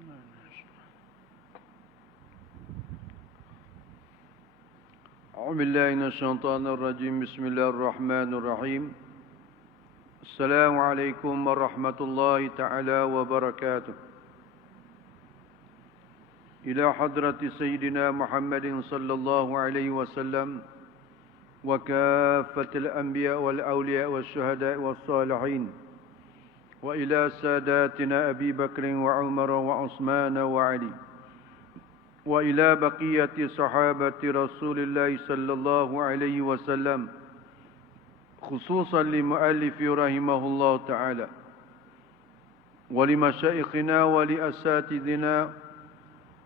أعوذ بالله من الشيطان الرجيم. بسم الله الرحمن الرحيم. السلام عليكم ورحمة الله تعالى وبركاته. إلى حضرة سيدنا محمد صلى الله عليه وسلم وكافة الأنبياء والأولياء والشهداء والصالحين، وإلى ساداتنا أبي بكر وعمر وعثمان وعلي، وإلى بقية صحابة رسول الله صلى الله عليه وسلم، خصوصا لمؤلف رحمه الله تعالى، ولمشايخنا ولأساتذنا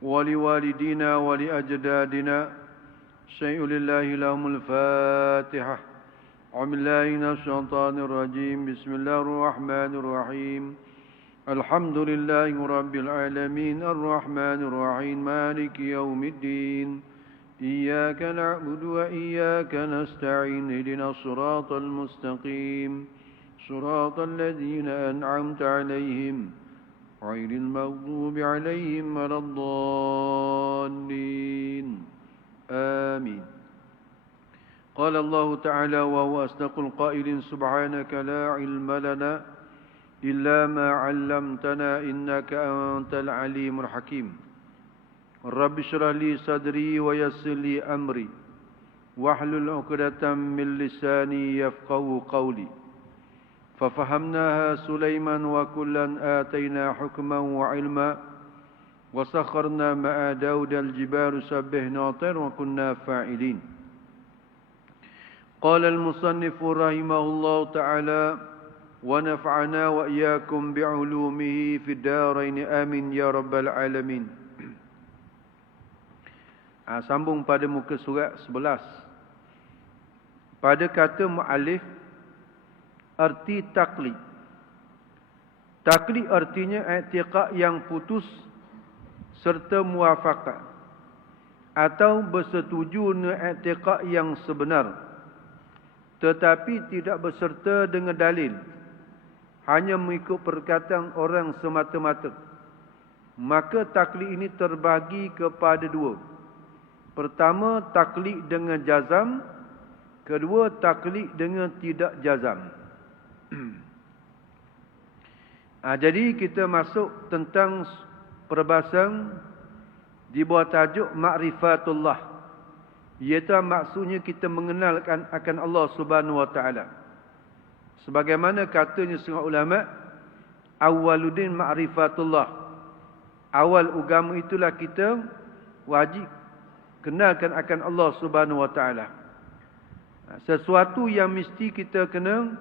ولوالدينا ولأجدادنا. شيء لله لهم الفاتحة. أعوذ بالله من الشيطان الرجيم. بسم الله الرحمن الرحيم. الحمد لله رب العالمين الرحمن الرحيم مالك يوم الدين. إياك نعبد وإياك نستعين. اهدنا الصراط المستقيم صراط الذين أنعمت عليهم غير المغضوب عليهم ولا الضالين. آمين. قال الله تعالى وهو أصدق القائلين: سبحانك لا علم لنا إلا ما علمتنا إنك أنت العليم الحكيم. رب اشرح لي صدري ويسر لي أمري واحلل عقدة من لساني يفقهوا قولي. ففهمناها سليمان وكلا آتينا حكما وعلما وسخرنا مع داود الجبال سبحنا طير وكنا فاعلين. قال المصنف رحمه الله تعالى: ونفعنا وإياكم بعلومه في الدارين آمين يا رب العالمين. Sambung pada muka surat 11. Pada kata muallif, arti taklid. Taklid artinya i'tiqad yang putus serta muwafaqah, atau bersetuju dengan i'tiqad yang sebenar tetapi tidak berserta dengan dalil, hanya mengikut perkataan orang semata-mata. Maka taklid ini terbagi kepada dua. Pertama, taklid dengan jazam. Kedua, taklid dengan tidak jazam. Jadi kita masuk tentang perbahasan di bawah tajuk Ma'rifatullah. Iaitu maksudnya kita mengenalkan akan Allah Subhanahu Wa Taala. Sebagaimana katanya setengah ulama, awwaluddin ma'rifatullah. Awal agama itulah kita wajib kenalkan akan Allah Subhanahu Wa Taala. Sesuatu yang mesti kita kena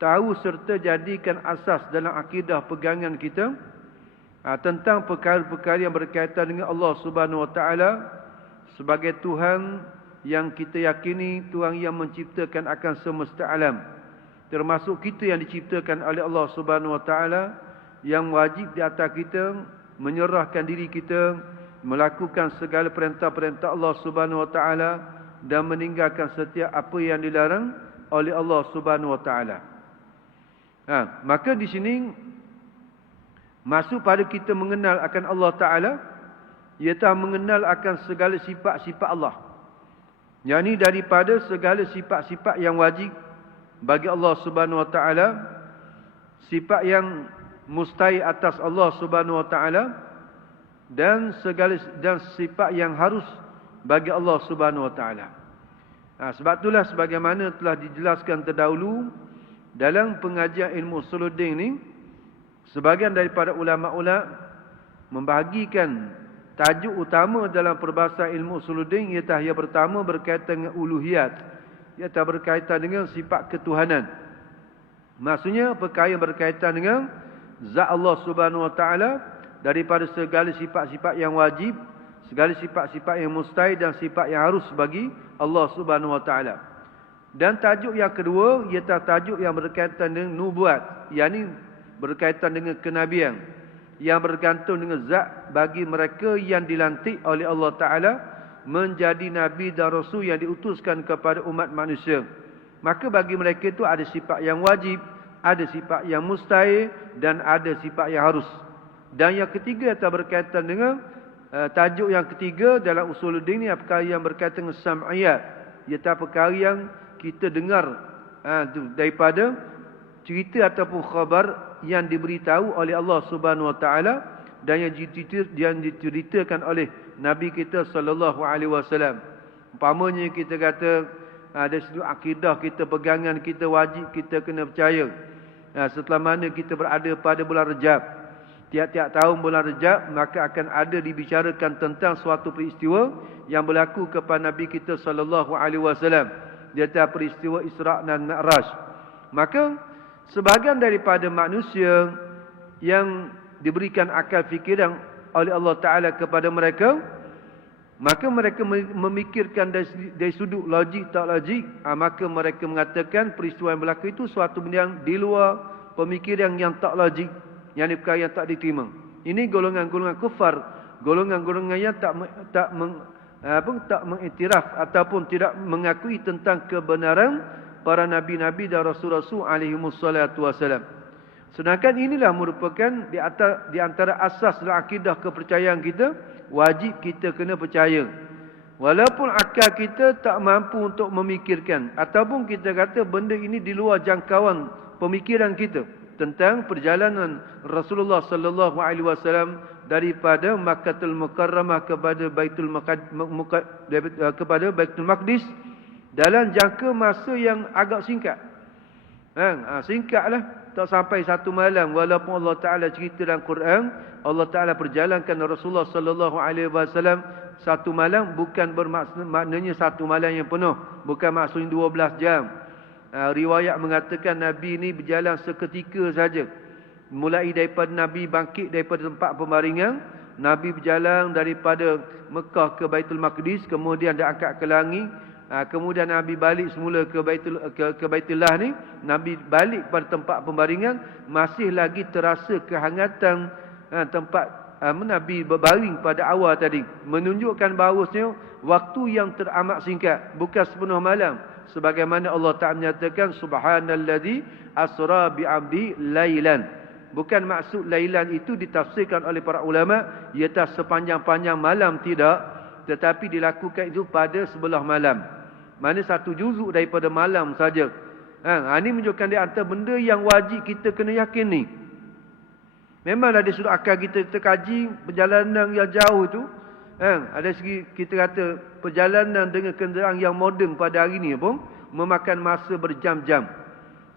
tahu serta jadikan asas dalam akidah pegangan kita tentang perkara-perkara yang berkaitan dengan Allah Subhanahu Wa Taala sebagai Tuhan yang kita yakini, Tuhan yang menciptakan akan semesta alam, termasuk kita yang diciptakan oleh Allah Subhanahu Wa Taala, yang wajib di atas kita menyerahkan diri kita melakukan segala perintah-perintah Allah Subhanahu Wa Taala dan meninggalkan setiap apa yang dilarang oleh Allah Subhanahu Wa Taala. Maka di sini masuk pada kita mengenal akan Allah Taala, iaitu mengenal akan segala sifat-sifat Allah. Yang ini daripada segala sifat-sifat yang wajib bagi Allah Subhanahu Wa Taala, sifat yang mustahil atas Allah Subhanahu Wa Taala, dan sifat yang harus bagi Allah Subhanahu Wa Taala. Sebab itulah sebagaimana telah dijelaskan terdahulu dalam pengajian ilmu usuluddin ini, sebahagian daripada ulama-ulama membahagikan tajuk utama dalam perbahasan ilmu usuluddin, iaitu yang pertama berkaitan dengan uluhiyat, iaitu berkaitan dengan sifat ketuhanan. Maksudnya perkara yang berkaitan dengan zat Allah Subhanahu Wa Taala, daripada segala sifat-sifat yang wajib, segala sifat-sifat yang mustahil dan sifat yang harus bagi Allah Subhanahu Wa Taala. Dan tajuk yang kedua iaitu tajuk yang berkaitan dengan nubuat, yakni berkaitan dengan kenabian yang bergantung dengan zat bagi mereka yang dilantik oleh Allah Ta'ala menjadi Nabi dan Rasul yang diutuskan kepada umat manusia. Maka bagi mereka itu ada sifat yang wajib, ada sifat yang mustahil dan ada sifat yang harus. Dan yang ketiga atau berkaitan dengan tajuk yang ketiga dalam usuluddin ni perkara yang berkaitan dengan sam'iyat, iaitu perkara yang kita dengar daripada cerita ataupun khabar yang diberitahu oleh Allah Subhanahu Wa Taala dan yang diceritakan oleh Nabi kita sallallahu alaihi wasallam. Umpamanya kita kata ada sudut akidah kita, pegangan kita, wajib kita kena percaya. Setelah mana kita berada pada bulan Rejab, tiap-tiap tahun bulan Rejab, maka akan ada dibicarakan tentang suatu peristiwa yang berlaku kepada Nabi kita sallallahu alaihi wasallam, iaitu peristiwa Isra' dan Mi'raj. Maka sebahagian daripada manusia yang diberikan akal fikiran oleh Allah Ta'ala kepada mereka, maka mereka memikirkan dari sudut logik tak logik, maka mereka mengatakan peristiwa yang berlaku itu suatu benda yang di luar pemikiran yang tak logik, yang ini perkara yang tak diterima. Ini golongan-golongan kufar, golongan-golongan yang tak mengiktiraf ataupun tidak mengakui tentang kebenaran para nabi-nabi dan rasul-rasul alaihi wassalatu wassalam. Sedangkan inilah merupakan di antara asas dalam akidah kepercayaan kita, wajib kita kena percaya. Walaupun akal kita tak mampu untuk memikirkan, ataupun kita kata benda ini di luar jangkauan pemikiran kita tentang perjalanan Rasulullah sallallahu alaihi wasallam daripada Makkahul Mukarramah kepada Baitul Maqdis dalam jangka masa yang agak singkat. Singkatlah, tak sampai satu malam. Walaupun Allah Ta'ala cerita dalam Quran, Allah Ta'ala perjalankan Rasulullah sallallahu alaihi wasallam satu malam, bukan maknanya satu malam yang penuh, bukan maksudnya 12 jam. Riwayat mengatakan Nabi ini berjalan seketika saja. Mulai daripada Nabi bangkit daripada tempat pembaringan, Nabi berjalan daripada Mekah ke Baitul Maqdis, kemudian diangkat ke langit. Kemudian Nabi balik semula ke Baitullah ni. Nabi balik pada tempat pembaringan, masih lagi terasa kehangatan tempat Nabi berbaring pada awal tadi, menunjukkan bahawasanya waktu yang teramat singkat, bukan sepenuh malam. Sebagaimana Allah Ta'ala menyatakan subhanalladzi asra bi'abdi lailan. Bukan maksud lailan itu ditafsirkan oleh para ulama iaitu sepanjang-panjang malam, tidak, tetapi dilakukan itu pada sebelah malam. Mana satu juzuk daripada malam saja. Ini menunjukkan di antara benda yang wajib kita kena yakin ni. Memanglah dari sudut akal kita kaji perjalanan yang jauh tu. Ada segi kita kata perjalanan dengan kenderaan yang moden pada hari ni pun memakan masa berjam-jam.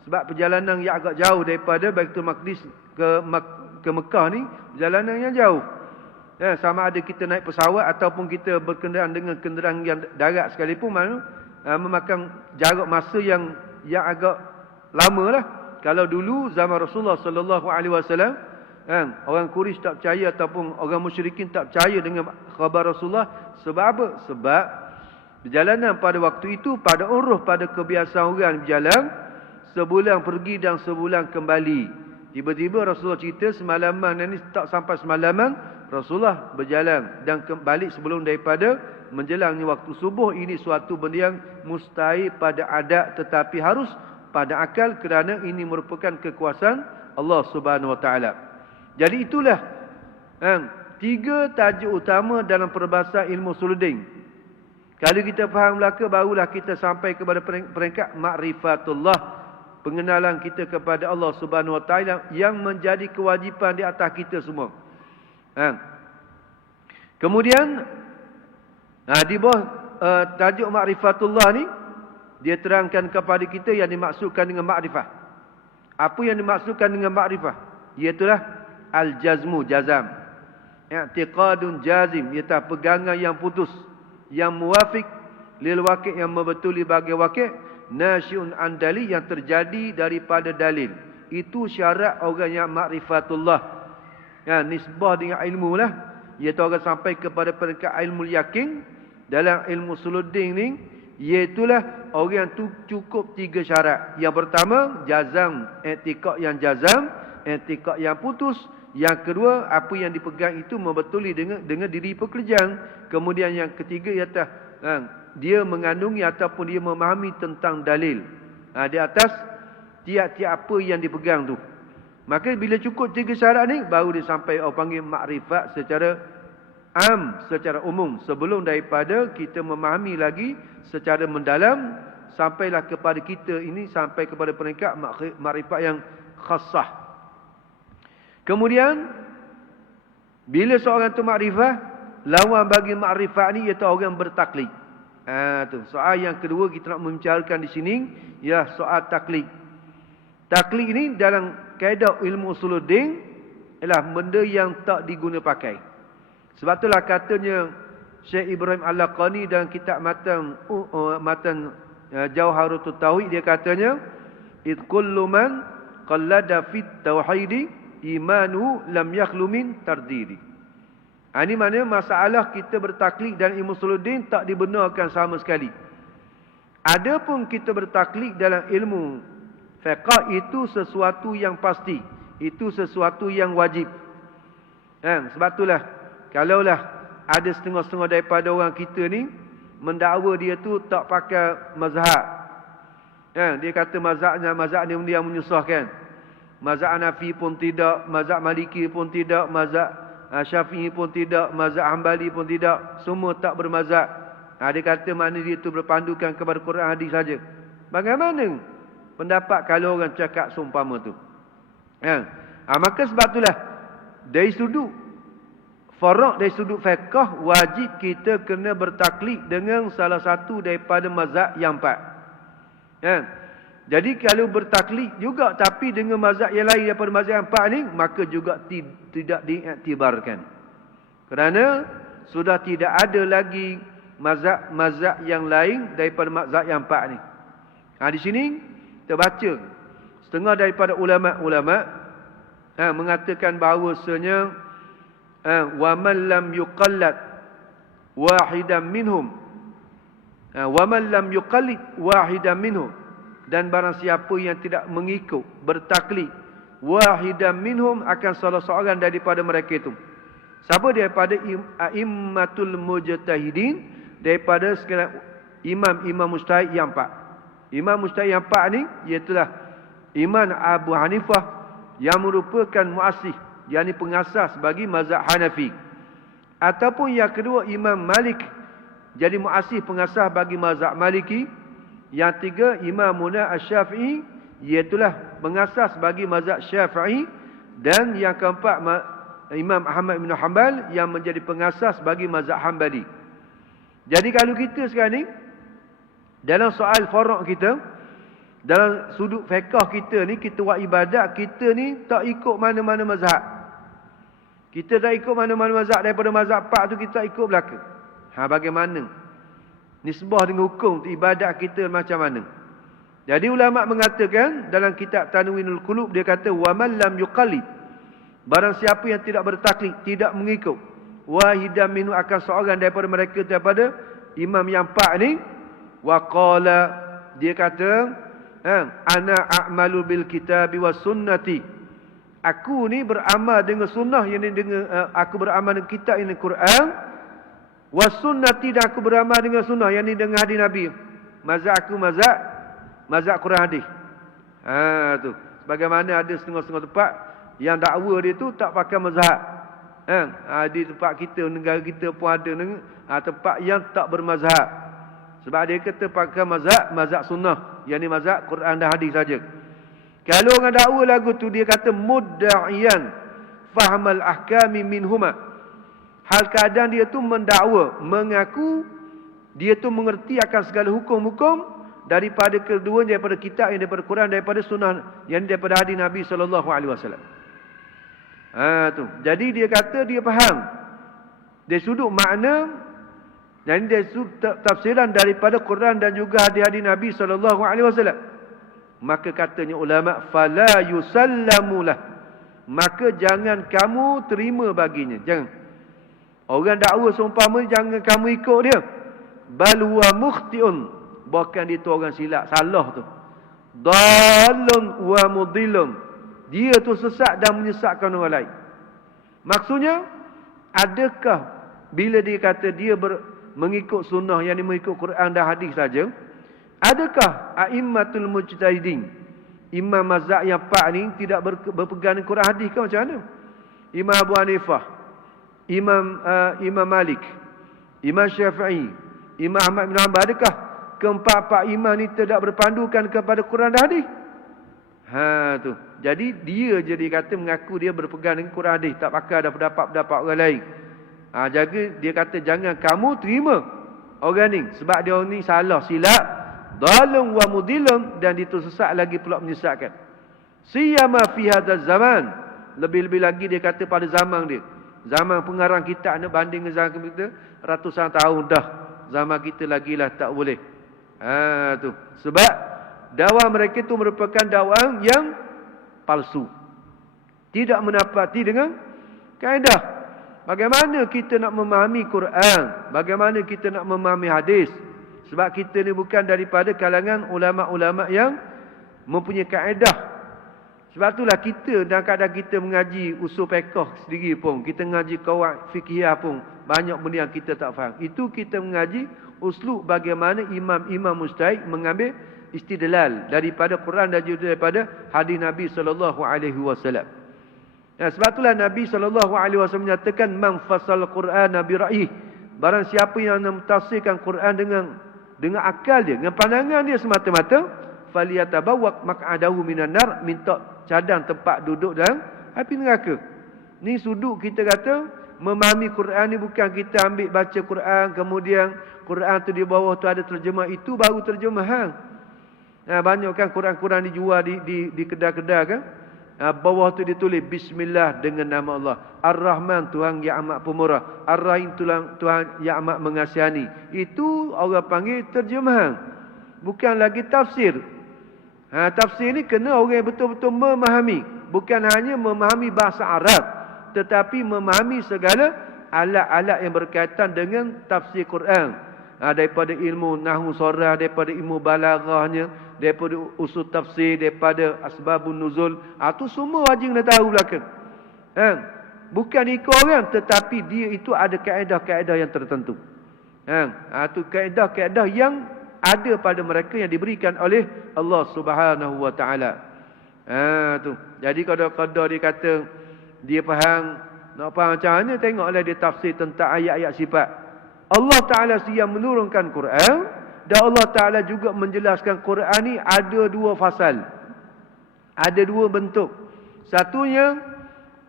Sebab perjalanan yang agak jauh daripada Baitul Maqdis ke Mekah ni, perjalanan yang jauh. Sama ada kita naik pesawat ataupun kita berkenderaan dengan kenderaan yang darat sekalipun, memakan jarak masa yang agak lama lah. Kalau dulu zaman Rasulullah sallallahu alaihi wasallam, orang Quraisy tak percaya ataupun orang musyrikin tak percaya dengan khabar Rasulullah. Sebab apa? Sebab perjalanan pada waktu itu pada pada kebiasaan orang berjalan, sebulan pergi dan sebulan kembali. Tiba-tiba Rasulullah cerita semalaman, ini tak sampai semalaman Rasulullah berjalan dan kembali sebelum daripada menjelangnya waktu subuh. Ini suatu benda yang mustahil pada adat, tetapi harus pada akal kerana ini merupakan kekuasaan Allah Subhanahu Wa Taala. Jadi itulah tiga tajuk utama dalam perbahasan ilmu usuluddin. Kalau kita faham belaka, barulah kita sampai kepada peringkat ma'rifatullah, pengenalan kita kepada Allah Subhanahu Wa Taala yang menjadi kewajipan di atas kita semua. Kemudian di bawah tajuk ma'rifatullah ni, dia terangkan kepada kita yang dimaksudkan dengan ma'rifah. Apa yang dimaksudkan dengan ma'rifah? Iaitulah al-jazmu, jazam. I'tiqadun jazim, iaitu pegangan yang putus, yang muwafiq lil waqi', yang membetuli bagi waqi', nasyi'un an dalil, yang terjadi daripada dalil. Itu syarat orang yang ma'rifatullah. Nisbah dengan ilmu lah, iaitu orang sampai kepada peringkat ilmu yakin. Dalam ilmu usuluddin ni, iaitulah orang tu cukup tiga syarat. Yang pertama, jazam, i'tiqad yang jazam, i'tiqad yang putus. Yang kedua, apa yang dipegang itu membetuli dengan diri pekerjaan. Kemudian yang ketiga ialah dia mengandungi ataupun dia memahami tentang dalil. Di atas tiap-tiap apa yang dipegang tu. Maka bila cukup 3 syarat ni, baru dia sampai orang panggil makrifat secara secara umum. Sebelum daripada kita memahami lagi secara mendalam, sampailah kepada kita ini, sampai kepada peringkat makrifat yang khassah. Kemudian, bila seorang tu makrifat, lawan bagi makrifat ni iaitu orang bertaklid. Tu soal yang kedua kita nak membicarakan di sini, ya, soal taklid. Taklid ini dalam kaedah ilmu usuluddin ialah benda yang tak diguna pakai. Sebab itulah katanya Syekh Ibrahim Al-Laqani dalam kitab matan Jawharut Tauhid, dia katanya, id kullu man qallada fit tauhidi imanu lam yakhlu min tardidi. Ini maknanya masalah kita bertaklid dan ilmu usuluddin tak dibenarkan sama sekali. Adapun kita bertaklid dalam ilmu fiqh, itu sesuatu yang pasti, itu sesuatu yang wajib. Sebab itulah kalaulah ada setengah-setengah daripada orang kita ni mendakwa dia tu tak pakai mazhab. Dia kata mazhab ni benda yang menyusahkan. Mazhab Hanafi pun tidak, mazhab Maliki pun tidak, mazhab Syafi'i pun tidak, mazhab Hambali pun tidak, semua tak bermazhab. Dia kata makna dia tu berpandukan kepada Quran hadis saja. Bagaimana pendapat kalau orang cakap seumpama tu? Maka sebab itulah dari sudut faraq, dari sudut fiqh, wajib kita kena bertaklid dengan salah satu daripada mazhab yang 4. Jadi kalau bertaklid juga tapi dengan mazhab yang lain daripada mazhab yang 4 ni, maka juga tidak diiktibarkan. Kerana sudah tidak ada lagi mazhab yang lain daripada mazhab yang 4 ni. Di sini kita baca setengah daripada ulama-ulama mengatakan bahawasanya wa man lam yuqallid wahidan minhum, wa man lam yuqallid wahidan minhum, dan barang siapa yang tidak mengikut, bertaklid wahidan minhum, akan salah seorang daripada mereka itu. Siapa? Daripada a'immatul mujtahidin, daripada sekalian imam-imam mujtahid yang 4. Imam mujtahid yang 4 ni iaitulah Imam Abu Hanifah yang merupakan muassis, yakni pengasas bagi mazhab Hanafi. Ataupun yang kedua Imam Malik, jadi muassis pengasas bagi mazhab Maliki. Yang tiga Imamuna Asy-Syafi'i, iaitulah pengasas bagi mazhab Syafi'i. Dan yang keempat Imam Ahmad bin Hanbal yang menjadi pengasas bagi mazhab Hambali. Jadi kalau kita sekarang ni dalam soal faraq kita, dalam sudut fiqh kita ni, kita buat ibadat, kita ni tak ikut mana-mana mazhab. Kita tak ikut mana-mana mazhab, daripada mazhab 4 tu kita tak ikut belaka. Bagaimana nisbah dengan hukum ibadat kita macam mana? Jadi ulama mengatakan dalam kitab Tanwinul Qulub, dia kata wa man lam yuqallid, barang siapa yang tidak bertaklid, tidak mengikut, wahidan minhu, akan seorang daripada mereka, daripada imam yang 4 ni, wa qala, dia kata ana a'malu bil kitabi was sunnati, aku ni beramal dengan sunnah, yang dengan aku beramal dengan kitab ini Quran, was sunnati, dan aku beramal dengan sunnah, yang ini dengan hadis Nabi. Mazhab aku mazhab Quran hadis. Tu. Bagaimana ada setengah-setengah tempat yang dakwa dia tu tak pakai mazhab. Di tempat kita, negara kita pun ada tempat yang tak bermazhab. Sebab dia kata pakai mazhab sunnah, yang ini mazhab Quran dan hadis saja. Kalau orang dakwa lagu tu, dia kata mudda'iyan fahmal ahkami minhuma, hal keadaan dia tu mendakwa, mengaku dia tu mengerti akan segala hukum-hukum daripada keduanya, daripada kitab, yang daripada Quran, daripada sunnah, yang daripada hadis Nabi SAW. Tu. Jadi dia kata dia faham dari sudut makna, dan dari sudut tafsiran daripada Quran dan juga hadis-hadis Nabi SAW. Maka katanya ulama, fala yusallamulah, maka jangan kamu terima baginya. Jangan. Orang dakwa seumpama, jangan kamu ikut dia. Bal huwa mukhtiun, bahkan dia tu orang silap, salah tu. Dallun wa mudillun, dia tu sesat dan menyesatkan orang lain. Maksudnya, adakah bila dia kata dia mengikut sunnah, yang mengikut Quran dan hadis saja, adakah a'immatul mujtahidin, Imam mazhab yang 4 ni tidak berpegang dengan Quran hadis ke macam mana? Imam Abu Hanifah, Imam Malik, Imam Syafi'i, Imam Ahmad bin Hanbal, adakah keempat-empat imam ni tidak berpandukan kepada Quran dan hadis? Tu. Jadi dia jadi kata mengaku dia berpegang dengan Quran hadis, tak pakai ada pendapat-pendapat orang lain. Jaga dia kata jangan kamu terima orang ni sebab dia ni salah silap, dalun wa mudilun, dan sesat lagi pula menyesatkan. Siyama fi hadzal zaman, lebih-lebih lagi dia kata pada zaman dia. Zaman pengarang kitab ni banding dengan zaman kita ratusan tahun dah. Zaman kita lagilah tak boleh. Tu. Sebab dakwah mereka itu merupakan dakwah yang palsu. Tidak menapati dengan kaedah. Bagaimana kita nak memahami Quran? Bagaimana kita nak memahami hadis? Sebab kita ni bukan daripada kalangan ulama-ulama yang mempunyai kaedah. Sebab itulah kita dalam keadaan kita mengaji usul fiqh sendiri pun, kita mengaji qawaid fiqhiyah pun, banyak benda yang kita tak faham. Itu kita mengaji uslub bagaimana imam-imam mujtahid mengambil istidlal daripada Quran dan juga daripada hadis Nabi SAW. Sebab itulah Nabi SAW menyatakan man fasal Quran bi ra'ih. Barang siapa yang mentafsirkan Quran dengan akal dia, dengan pandangan dia semata-mata, falyatabawwaq maq'adahu minan nar, minta cadang tempat duduk dalam api neraka. Ni sudut kita kata memahami Quran ni bukan kita ambil baca Quran kemudian Quran tu di bawah tu ada terjemah, itu baru terjemahan. Banyak kan Quran-Quran dijual di kedai-kedai kan. Bawah tu ditulis Bismillah dengan nama Allah. Ar-Rahman, Tuhan yang amat pemurah. Ar-Rahim, Tuhan yang amat mengasihani. Itu orang panggil terjemahan, bukan lagi tafsir. Tafsir ni kena orang yang betul-betul memahami. Bukan hanya memahami bahasa Arab, tetapi memahami segala alat-alat yang berkaitan dengan tafsir Quran. Daripada ilmu nahwu sarah, daripada ilmu balaghahnya, daripada usul tafsir, daripada asbabun nuzul. Itu semua wajib nak tahu belakang. Bukan ikut orang, tetapi dia itu ada kaedah-kaedah yang tertentu. Itu kaedah-kaedah yang ada pada mereka yang diberikan oleh Allah Subhanahu wa taala. Tu. Jadi kadang-kadang dia kata dia faham, nak faham macam mana, tengoklah dia tafsir tentang ayat-ayat sifat. Allah Ta'ala yang menurunkan Quran, dan Allah Ta'ala juga menjelaskan Quran ni ada dua fasal. Ada dua bentuk. Satunya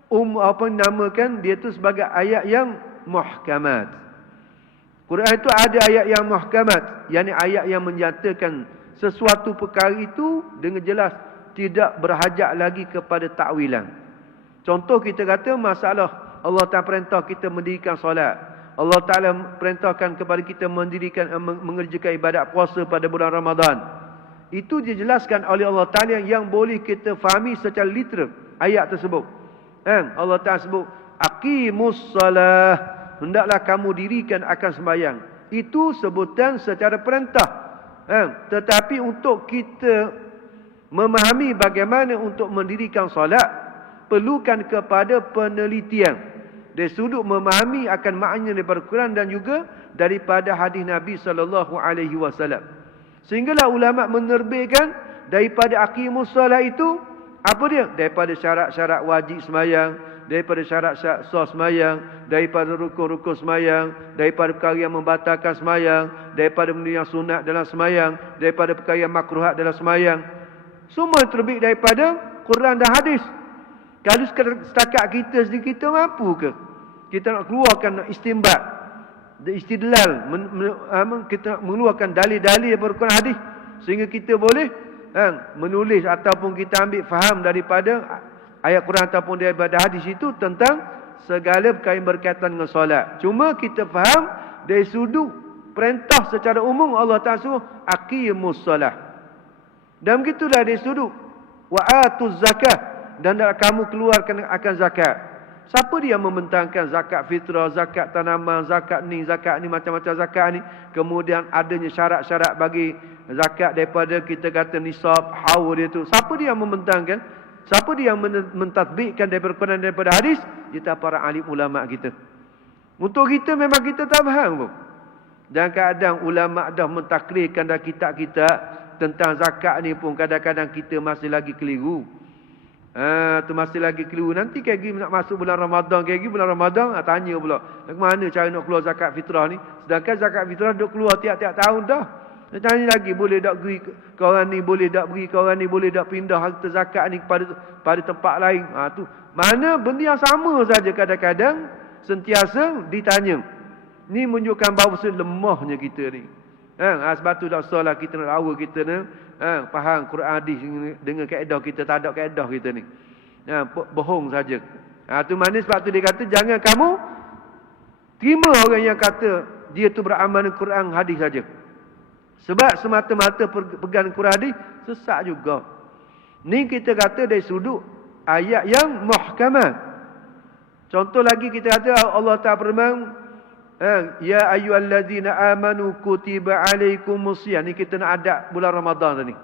namakan dia tu sebagai ayat yang muhkamat. Quran itu ada ayat yang muhkamat, yakni ayat yang menyatakan sesuatu perkara itu dengan jelas, tidak berhajat lagi kepada takwilan. Contoh kita kata masalah Allah Ta'ala perintah kita mendirikan solat. Allah Ta'ala perintahkan kepada kita mengerjakan ibadat puasa pada bulan Ramadan. Itu dijelaskan oleh Allah Ta'ala yang boleh kita fahami secara literal ayat tersebut. Allah Ta'ala sebut, aqimus salah, hendaklah kamu dirikan akan sembahyang. Itu sebutan secara perintah. Tetapi untuk kita memahami bagaimana untuk mendirikan solat, perlukan kepada penelitian. Dari sudut memahami akan makna daripada Quran dan juga daripada hadis Nabi SAW. Sehinggalah ulama menerbitkan daripada aqimus salat itu, apa dia? Daripada syarat-syarat wajib semayang, daripada syarat-syarat sah semayang, daripada rukun-rukun semayang, daripada perkara yang membatalkan semayang, daripada benda yang sunat dalam semayang, daripada perkara yang makruhat dalam semayang. Semua terbit daripada Quran dan hadis. Kalau setakat kita sendiri, kita mampu ke? Kita nak keluarkan istinbat, istidlal, kita nak mengeluarkan dalil-dalil daripada Quran hadis, sehingga kita boleh menulis ataupun kita ambil faham daripada ayat Quran ataupun daripada hadis itu tentang segala perkara yang berkaitan dengan solat. Cuma kita faham dari sudut perintah secara umum Allah Ta'ala suruh aqimus salah. Dan begitulah dari sudut wa atuz zakah, dan kamu keluarkan akan zakat. Siapa dia membentangkan zakat fitrah, zakat tanaman, zakat ni, macam-macam zakat ni. Kemudian adanya syarat-syarat bagi zakat daripada kita kata nisab, haul dia tu. Siapa dia yang membentangkan? Siapa dia yang mentadbikkan daripada Quran, daripada hadis? Kita para alim ulama kita. Untuk kita memang kita tak faham pun. Dan kadang ulama dah mentakrirkan dalam kitab-kitab, tentang zakat ni pun kadang-kadang kita masih lagi keliru. Tu masih lagi keliru. Nanti lagi nak masuk bulan Ramadan, lagi bulan Ramadan, tanya pula, mana cara nak keluar zakat fitrah ni? Sedangkan zakat fitrah duk keluar tiap-tiap tahun dah. Dia tanya lagi, boleh tak beri ke orang ni, boleh tak beri ke orang ni, boleh tak pindah harta zakat ni pada tempat lain. Tu mana benda yang sama saja kadang-kadang sentiasa ditanya. Ni menunjukkan bahawa lemahnya kita ni. Sebab tu tak salah kita nak lawa kita ni. Faham Quran hadis dengan kaedah kita, tak ada kaedah kita ni. Bohong saja. Tu mana sebab tu dia kata jangan kamu terima orang yang kata dia tu beramal dengan Quran hadis saja. Sebab semata-mata pegang Quran hadis sesat juga. Ni kita kata dari sudut ayat yang muhkamah. Contoh lagi kita kata Allah Ta'ala firman, ya ayyuhallazina amanu kutiba alaikumusiyam. Ni kita nak adab bulan Ramadan tadi.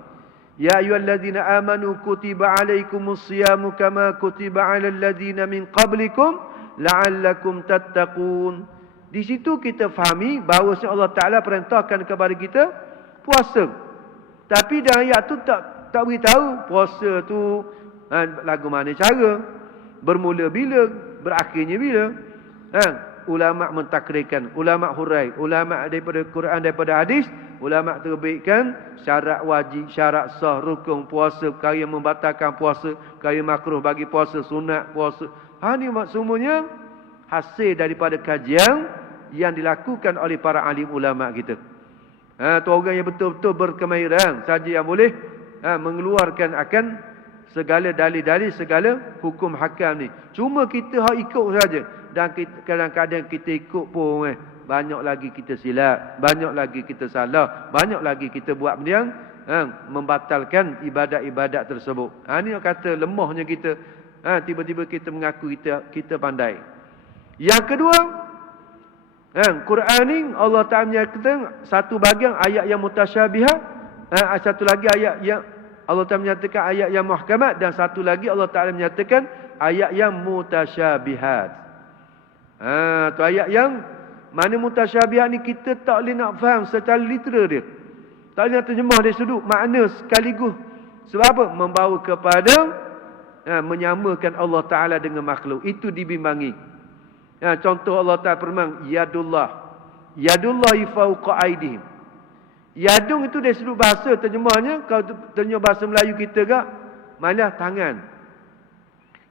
Ya ayyuhallazina amanu kutiba alaikumusiyam kama kutiba alal ladzina min qablikum la'allakum tattaqun. Di situ kita fahami bahawa Allah Taala perintahkan kepada kita puasa. Tapi dalam ayat tu tak beritahu puasa tu lagu mana cara, bermula bila, berakhirnya bila. Ulama mentakrirkan, ulama hurai, ulama daripada Quran, daripada hadis, ulama terbitkan syarat wajib, syarat sah, rukun puasa, perkara yang membatalkan puasa, perkara makruh bagi puasa, sunat puasa. Ni semuanya hasil daripada kajian yang dilakukan oleh para alim ulama kita. Tu orang yang betul-betul berkemahiran saja yang boleh mengeluarkan akan segala dalil-dalil, segala hukum hakam ni. Cuma kita ikut saja. Dan kadang-kadang kita ikut pun banyak lagi kita silap, banyak lagi kita salah, banyak lagi kita buat benda yang membatalkan ibadat-ibadat tersebut. Ni kata lemahnya kita. Tiba-tiba kita mengaku kita pandai. Yang kedua, Quran ni Allah Ta'ala menyatakan satu bahagian ayat yang mutasyabihat, satu lagi ayat yang Allah Ta'ala menyatakan ayat yang muhkamat, dan satu lagi Allah Ta'ala menyatakan ayat yang mutasyabihat. Tu ayat yang mana mutasyabihat ni kita tak boleh nak faham secara literal dia. Tak boleh nak terjemah dari sudut makna sekaligus. Sebab apa? Membawa kepada menyamakan Allah Ta'ala dengan makhluk. Itu dibimbangi. Contoh Allah Ta'ala firman, Yadullah. Yadullahi fauqa aidihim. Yadung itu dari sudut bahasa terjemahnya, kalau terjemah bahasa Melayu kita ke, malah tangan.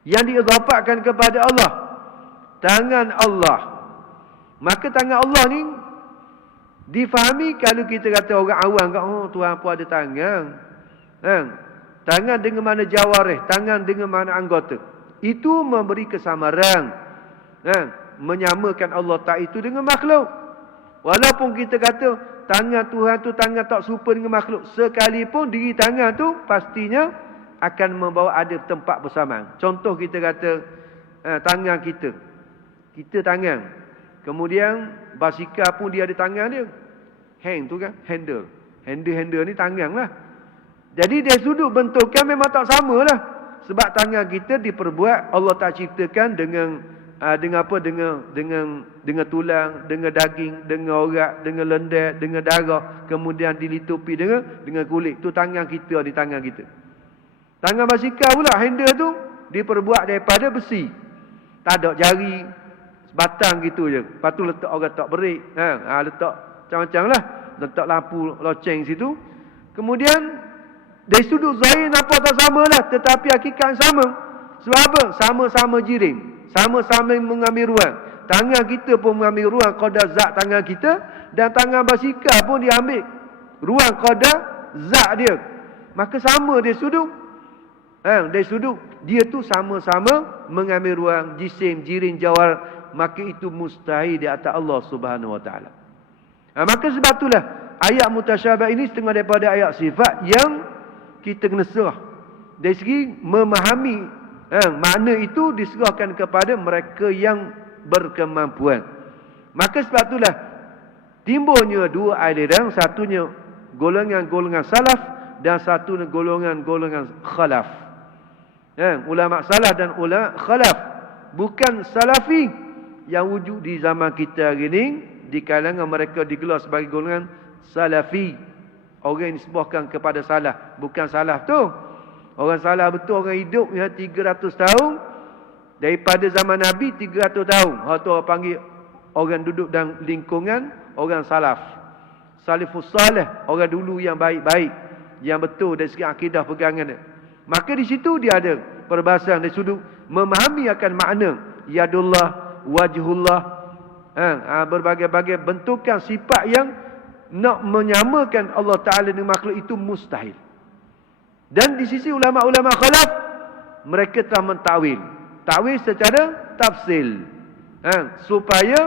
Yang diidhafahkan kepada Allah. Tangan Allah. Maka tangan Allah ni difahami kalau kita kata orang awam kat, Tuhan pun ada tangan. Tangan dengan mana jawarih, tangan dengan mana anggota. Itu memberi kesamaran. Menyamakan Allah Ta'ala itu dengan makhluk. Walaupun kita kata tangan Tuhan tu tangan tak serupa dengan makhluk, sekalipun diri tangan tu pastinya akan membawa ada tempat bersamaan. Contoh kita kata tangan kita. Kita tangan. Kemudian basikal pun dia ada tangan dia. Hand tu kan, handle. Handle ni tangan lah. Jadi dari sudut bentukan memang tak sama lah. Sebab tangan kita diperbuat, Allah tak ciptakan dengan apa? Dengan tulang, dengan daging, dengan orat, dengan lendir, dengan darah, kemudian dilitupi dengan kulit. Tu tangan kita di tangan kita. Tangan basikal pula, handle tu diperbuat daripada besi. Tak ada jari, batang gitu je. Lepas tu letak orang tak berik. Letak macam-macam lah. Letak lampu loceng situ. Kemudian dari sudut zahir nampak tak sama lah. Tetapi hakikat sama. Sebab apa? Sama-sama jirim. Sama-sama mengambil ruang. Tangan kita pun mengambil ruang qadar zat tangan kita. Dan tangan basikal pun diambil ruang qadar zat dia. Maka sama dari sudut. Dari sudut dia tu sama-sama mengambil ruang jisim, jirim, jawar. Maka itu mustahil di atas Allah Subhanahu Wa Taala. Maka sebab itulah ayat mutasyabih ini setengah daripada ayat sifat yang kita kena serah. Dari segi memahami makna itu diserahkan kepada mereka yang berkemampuan. Maka sebab itulah timbulnya dua aliran, satunya golongan-golongan salaf dan satunya golongan-golongan khalaf. Ulama salaf dan ulama khalaf. Bukan salafi yang wujud di zaman kita hari ini, di kalangan mereka digelar sebagai golongan salafi. Orang yang disebutkan kepada salaf. Bukan salaf tu. Orang salaf betul orang hidup 300 tahun. Daripada zaman Nabi 300 tahun. Tu orang panggil orang duduk dalam lingkungan orang salaf. Salafus salih. Orang dulu yang baik-baik. Yang betul dari segi akidah pegangan dia. Maka di situ dia ada perbahasan dari sudut memahami akan makna yadullah, wajhullah, berbagai-bagai bentukan sifat yang nak menyamakan Allah Ta'ala dengan makhluk itu mustahil. Dan di sisi ulama-ulama khalaf, mereka telah mentakwil. Takwil secara tafsil. Supaya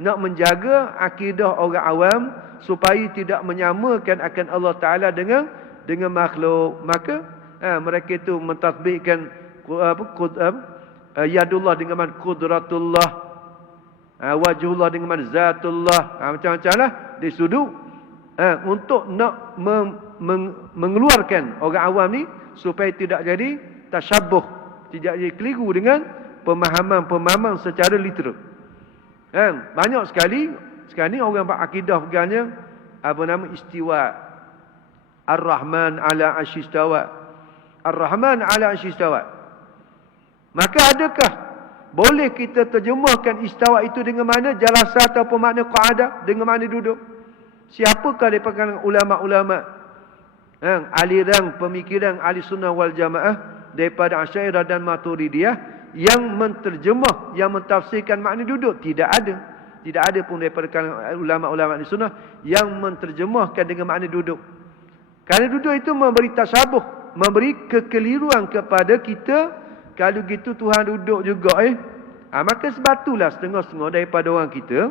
nak menjaga akidah orang awam, supaya tidak menyamakan akan Allah Ta'ala dengan makhluk. Maka mereka itu mentasbihkan yadullah dengan mana qudratullah, wajhullah dengan mana zatullah, macam-macam lah di sudut untuk nak mengeluarkan orang awam ni supaya tidak jadi tasyabuh, tidak jadi keliru dengan pemahaman secara literal. Banyak sekali sekarang ni orang akidah pegangnya istiwa. Ar-Rahman ala asyistawa. Ar-Rahman ala asyistawa. Maka adakah boleh kita terjemahkan istawa itu dengan mana jalasa ataupun makna qa'adah, dengan mana duduk? Siapakah daripada ulama-ulama aliran pemikiran ahli sunnah wal jamaah daripada Asy'ariyah dan Maturidiyah yang menterjemah, yang mentafsirkan makna duduk? Tidak ada. Tidak ada pun daripada ulama-ulama ahli sunnah yang menterjemahkan dengan makna duduk. Kerana duduk itu memberi tasyabuh, memberi kekeliruan kepada kita. Kalau gitu Tuhan duduk juga maka sebab itulah setengah-setengah daripada orang kita,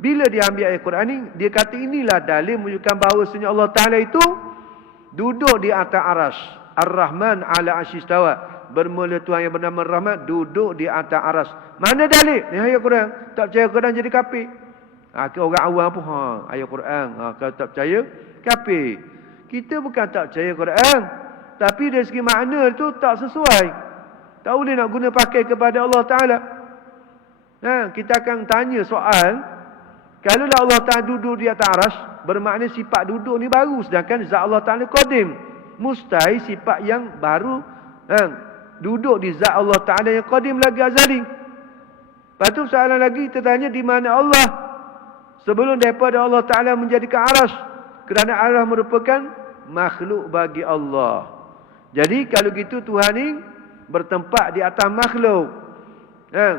bila dia ambil ayat Quran ni, dia kata inilah dalil menunjukkan bahawasanya Allah Ta'ala itu duduk di atas arasy. Ar-Rahman ala asyistawa. Bermula Tuhan yang bernama Rahman duduk di atas arasy. Mana dalil? Ni ayat Quran. Tak percaya Quran jadi kafir. Orang awam pun ayat Quran. Kalau tak percaya, kafir. Kita bukan tak percaya Quran, tapi dari segi makna itu tak sesuai. Tak boleh nak guna pakai kepada Allah Ta'ala. Kita akan tanya soal. Kalau Allah Ta'ala duduk di atas arasy, bermakna sifat duduk ni baru. Sedangkan zat Allah Ta'ala qadim. Mustahil sifat yang baru duduk di zat Allah Ta'ala yang qadim lagi azali. Lepas tu soalan lagi kita tanya di mana Allah sebelum daripada Allah Ta'ala menjadikan arasy. Kerana arasy merupakan makhluk bagi Allah. Jadi kalau gitu Tuhan ni bertempat di atas makhluk.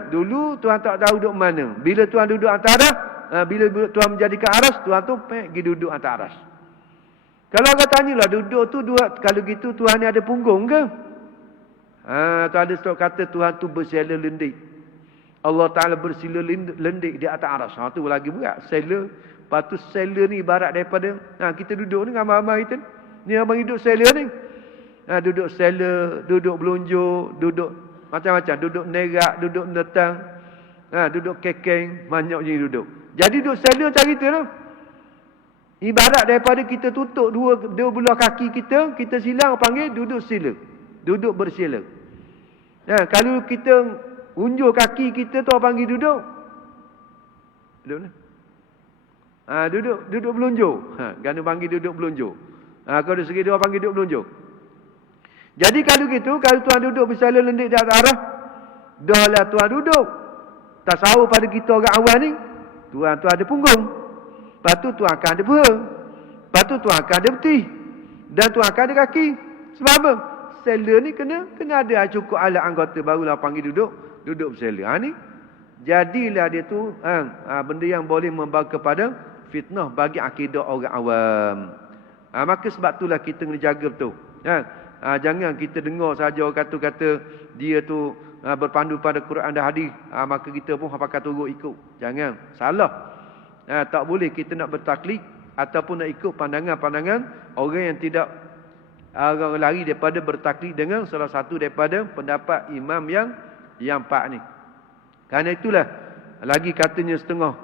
Dulu Tuhan tak tahu duduk mana. Bila Tuhan duduk atas arasy, bila Tuhan menjadikan arasy, Tuhan tu pergi duduk atas arasy. Kalau orang tanyalah duduk tu kalau gitu Tuhan ni ada punggung ke? Tu ada stok kata Tuhan tu bersila lendik. Allah Ta'ala bersila lendik di atas arasy. Tu lagi berat. Sila. Lepas tu sila ni ibarat daripada kita duduk ni ramai-ramai kita. Ni abang hidup sila ni. Duduk sela, duduk belunjuk, duduk macam-macam, duduk nerak, duduk netang, duduk kekeng, banyak je duduk. Jadi duduk sela macam itu lah. Ibarat daripada kita tutup dua belah kaki kita silang panggil duduk sila. Duduk bersila. Kalau kita unjuk kaki kita tu orang panggil duduk. Duduk ni. Duduk belunjuk. Gana panggil duduk belunjuk. Kalau dari segi dia orang panggil duduk belunjuk. Jadi kalau gitu, kalau Tuhan duduk bersila lendik di atas arasy, dah lah Tuhan duduk. Tasawuf pada kita orang awam ni, Tuhan tu ada punggung. Lepas tu Tuhan akan ada peha. Lepas tu Tuhan akan ada betih. Dan Tuhan akan ada kaki. Sebab apa? Sela ni kena ada cukup alat anggota barulah panggil duduk bersila. Ni jadilah dia tu benda yang boleh membawa kepada fitnah bagi akidah orang awam. Maka sebab itulah kita kena jaga betul. Jangan kita dengar saja orang kata dia tu berpandu pada Quran dan hadis, maka kita pun pakai turut ikut. Jangan, salah. Tak boleh kita nak bertaklid ataupun nak ikut pandangan-pandangan orang yang tidak lari daripada bertaklid dengan salah satu daripada pendapat imam yang empat ni. Kerana itulah lagi katanya setengah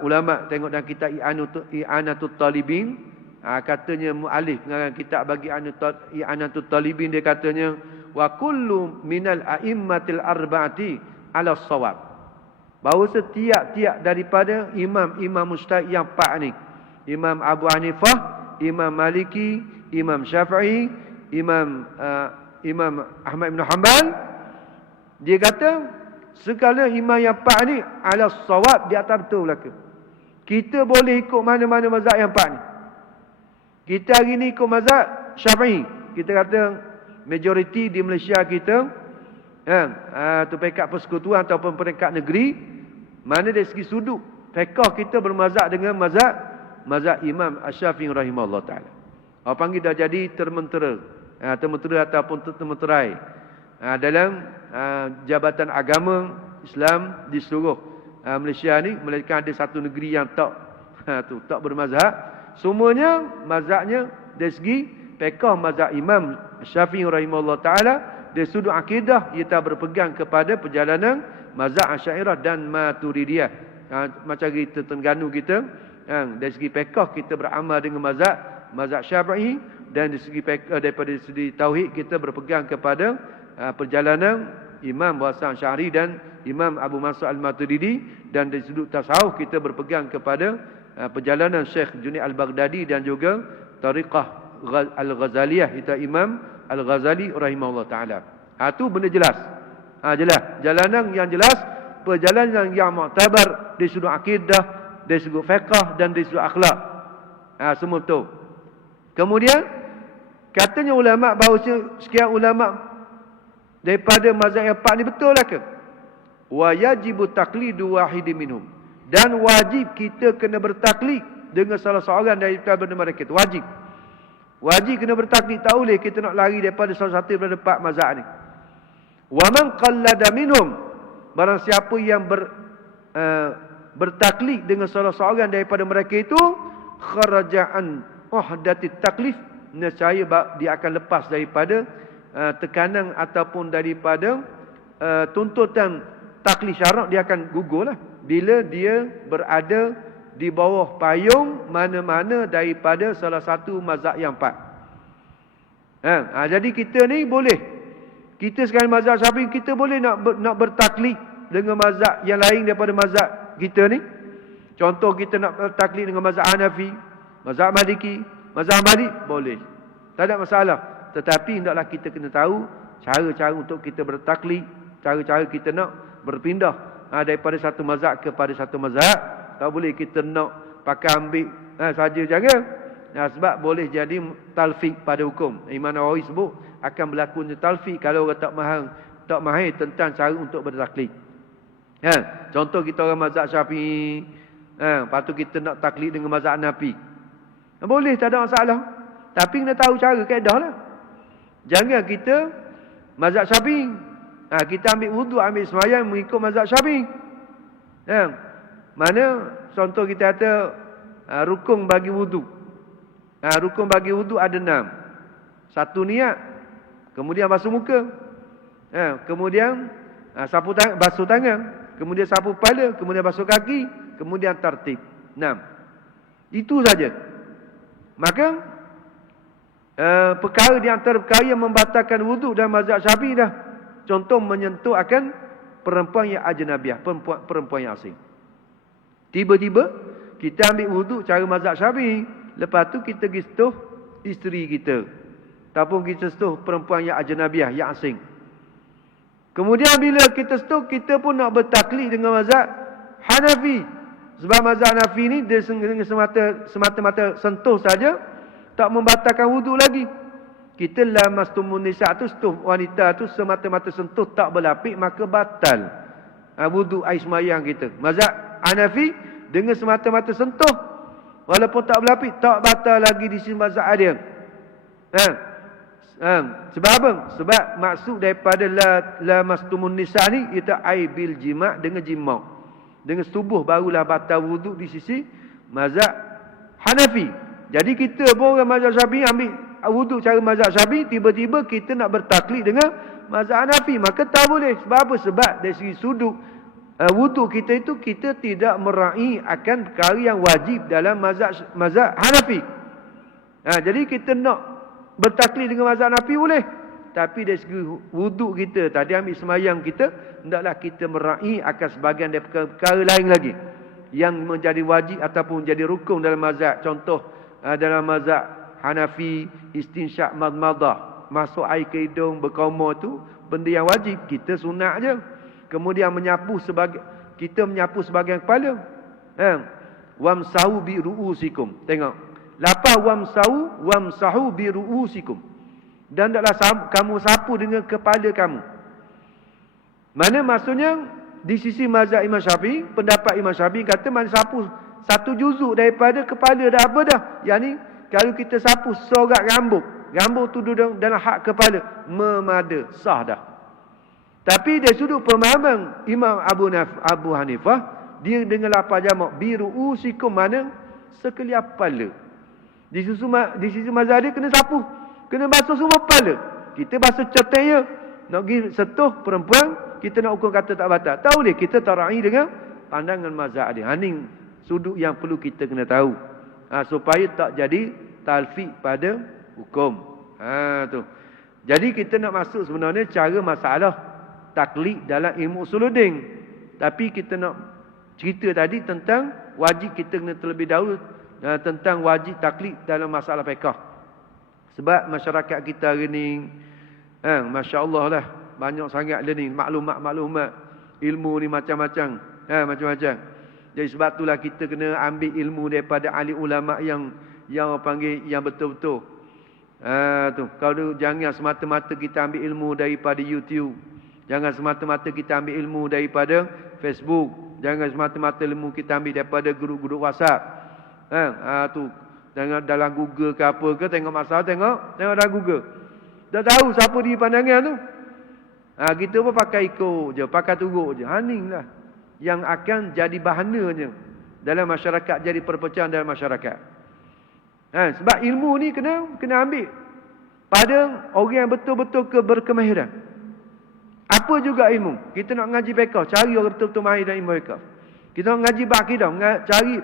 ulama tengok dalam kitab I'anatul Talibin. Katanya mu'alif pengarang kitab bagi I'anatul Talibin, dia katanya wa kullu minal a'immatil arba'ati ala shawab. Bahawa setiap-tiap daripada imam mujtahid yang empat ni, Imam Abu Hanifah, Imam Maliki, Imam Syafi'i, Imam Ahmad bin Hanbal. Dia kata segala imam yang 4 ni ala sawab, di atas betul belaka. Kita boleh ikut mana-mana mazhab yang 4 ni. Kita hari ni ikut mazhab Syafi'i. Kita kata majoriti di Malaysia kita, tu peringkat persekutuan ataupun peringkat negeri, mana dari segi sudut fiqh kita bermazhab dengan mazhab Imam Asy-Syafi'i rahimahullah taala. Orang panggil dah jadi termentera ataupun termenterai dalam jabatan agama Islam di seluruh Malaysia ni, melainkan ada satu negeri yang tak bermazhab. Semuanya mazhabnya dari segi fiqh mazhab Imam Syafi'i rahimahullah taala. Dari sudut akidah kita berpegang kepada perjalanan mazhab Asy'ariyah dan Maturidiyah. Macam kita Terengganu kita, dari segi fiqh kita beramal dengan mazhab Syafi'i, dan dari segi daripada segi tauhid kita berpegang kepada perjalanan Imam Hasan Asy'ari dan Imam Abu Mansur Al-Maturidi, dan dari sudut tasawuf kita berpegang kepada perjalanan Syekh Junaid Al-Baghdadi dan juga tariqah Al-Ghazaliyah kita Imam Al-Ghazali rahimahullah taala. Itu benda jelas. Jelas. Jalanan yang jelas, perjalanan yang muktabar dari sudut akidah, dari sudut fiqh dan dari sudut akhlak. Semua betul. Kemudian katanya ulama bahawa sekian ulama daripada mazhab yang 4 ni betul lah ke? Wa yajibu taqlidu wahid minhum. Dan wajib kita kena bertaklid dengan salah seorang daripada mereka itu. Wajib. Wajib kena bertaklid, tak boleh kita nak lari daripada salah satu daripada 4 mazhab ni. Wa man qallada minhum, barang siapa yang bertaklid dengan salah seorang daripada mereka itu, kharaja'an uhdati taklif, nescaya dia akan lepas daripada tekanan ataupun daripada tuntutan taklif syarak, dia akan gugur lah bila dia berada di bawah payung mana-mana daripada salah satu mazhab yang 4. Jadi kita ni boleh, kita sekarang mazhab Syafi'i, kita boleh nak bertaklid dengan mazhab yang lain daripada mazhab kita ni. Contoh kita nak bertaklid dengan mazhab Hanafi, mazhab Maliki, mazhab Malik, boleh. Tak ada masalah. Tetapi hendaklah kita kena tahu cara-cara untuk kita bertaklid, cara-cara kita nak berpindah daripada satu mazhab kepada satu mazhab. Tak boleh kita nak pakai ambil saja, jangan. Sebab boleh jadi talfiq pada hukum. Imam Nawawi sebut akan berlakunya talfiq kalau orang tak mahir tentang cara untuk bertaklid. Contoh kita orang mazhab Syafi'i, lepas tu kita nak taklid dengan mazhab Hanafi. Boleh, tak ada masalah. Tapi kena tahu cara, kaedah lah. Jangan kita mazhab Syafi'i, kita ambil wudu, ambil sembahyang mengikut mazhab Syafi'i. Mana contoh kita kata rukun bagi wudu. Rukun bagi wudu ada 6. Satu niat, kemudian basuh muka, kemudian basuh tangan, kemudian sapu kepala, kemudian basuh kaki, kemudian tertib. 6. Itu saja. Maka perkara di antara perkara yang membatalkan wudu dan mazhab Syafi'i dah. Contoh menyentuh akan perempuan yang ajnabiah, perempuan yang asing. Tiba-tiba kita ambil wudu cara mazhab Syafi'i, lepas tu kita pergi sentuh isteri kita, ataupun kita sentuh perempuan yang ajnabiah, yang asing. Kemudian bila kita sentuh, kita pun nak bertaklid dengan mazhab Hanafi. Sebab mazhab Hanafi ni dia semata-mata sentuh saja, tak membatalkan wudu lagi. Kita lamastumun nisa tu, sentuh wanita tu semata-mata sentuh, tak berlapik, maka batal wudu air sembahyang kita. Mazhab Hanafi dengan semata-mata sentuh, walaupun tak berlapik, tak batal lagi di sini mazhab dia. Sebab apa? Sebab maksud daripada lamastumun nisa ni, kita air bil jima' dengan jima', dengan tubuh barulah batal wudu di sisi mazhab Hanafi. Jadi kita pun orang mazhab Syafi'i ambil wudu cara mazhab Syafi'i, tiba-tiba kita nak bertaklid dengan mazhab Hanafi, maka tak boleh. Sebab apa? Sebab dari segi sudut wudu kita itu, kita tidak meraih akan perkara yang wajib dalam mazhab Hanafi. Jadi kita nak bertaklid dengan mazhab Hanafi boleh, tapi dari segi wudu kita tadi ambil semayang kita, hendaklah kita meraih akan sebahagian daripada perkara lain lagi yang menjadi wajib ataupun menjadi rukun dalam mazhab. Contoh dalam mazhab Hanafi istinsyak madmadah, masuk air ke hidung berkomor tu benda yang wajib. Kita sunat je. Kemudian kita menyapu sebahagian kepala. Wamsahu bi ru'usikum. Tengok. Lapar wamsahu bi ru'usikum. Dan hendaklah kamu sapu dengan kepala kamu. Mana maksudnya di sisi mazhab Imam Syafi'i, pendapat Imam Syafi'i kata mana sapu satu juzuk daripada kepala dah apa dah. Yang ni kalau kita sapu sorak rambut tu duduk dalam hak kepala, memada, sah dah. Tapi dari sudut pemahaman Imam Abu Hanifah, dia dengan lafaz jamak biru usikum, mana sekalian kepala. Di sisi mazhab dia kena sapu, kena basuh semua kepala. Kita basuh coteknya, nak pergi setuh perempuan, kita nak ukur kata tak batal. Tak boleh, kita tarai dengan pandangan mazhab dia. Ini sudut yang perlu kita kena tahu. Supaya tak jadi talfiq pada hukum. Tu. Jadi kita nak masuk sebenarnya cara masalah taklid dalam ilmu usuluddin. Tapi kita nak cerita tadi tentang wajib kita kena terlebih dahulu tentang wajib taklid dalam masalah fiqh. Sebab masyarakat kita hari ni, masya-Allah lah, banyak sangat ni maklumat ilmu ni macam-macam, macam-macam. Jadi sebab itulah kita kena ambil ilmu daripada ahli ulama yang panggil yang betul-betul. Tu. Kalau jangan semata-mata kita ambil ilmu daripada YouTube. Jangan semata-mata kita ambil ilmu daripada Facebook. Jangan semata-mata ilmu kita ambil daripada grup-grup WhatsApp. Tu. Jangan dalam Google ke apa ke, tengok masalah, tengok dalam Google. Dah tahu siapa di pandangan tu. Kita pun pakai ikut je, pakai turut je. Haning lah yang akan jadi bahananya dalam masyarakat, jadi perpecahan dalam masyarakat. Sebab ilmu ni kena ambil pada orang yang betul-betul berkemahiran. Apa juga ilmu? Kita nak ngaji fiqh, cari orang betul-betul mahir dalam ilmu fiqh. Kita nak ngaji akidah, cari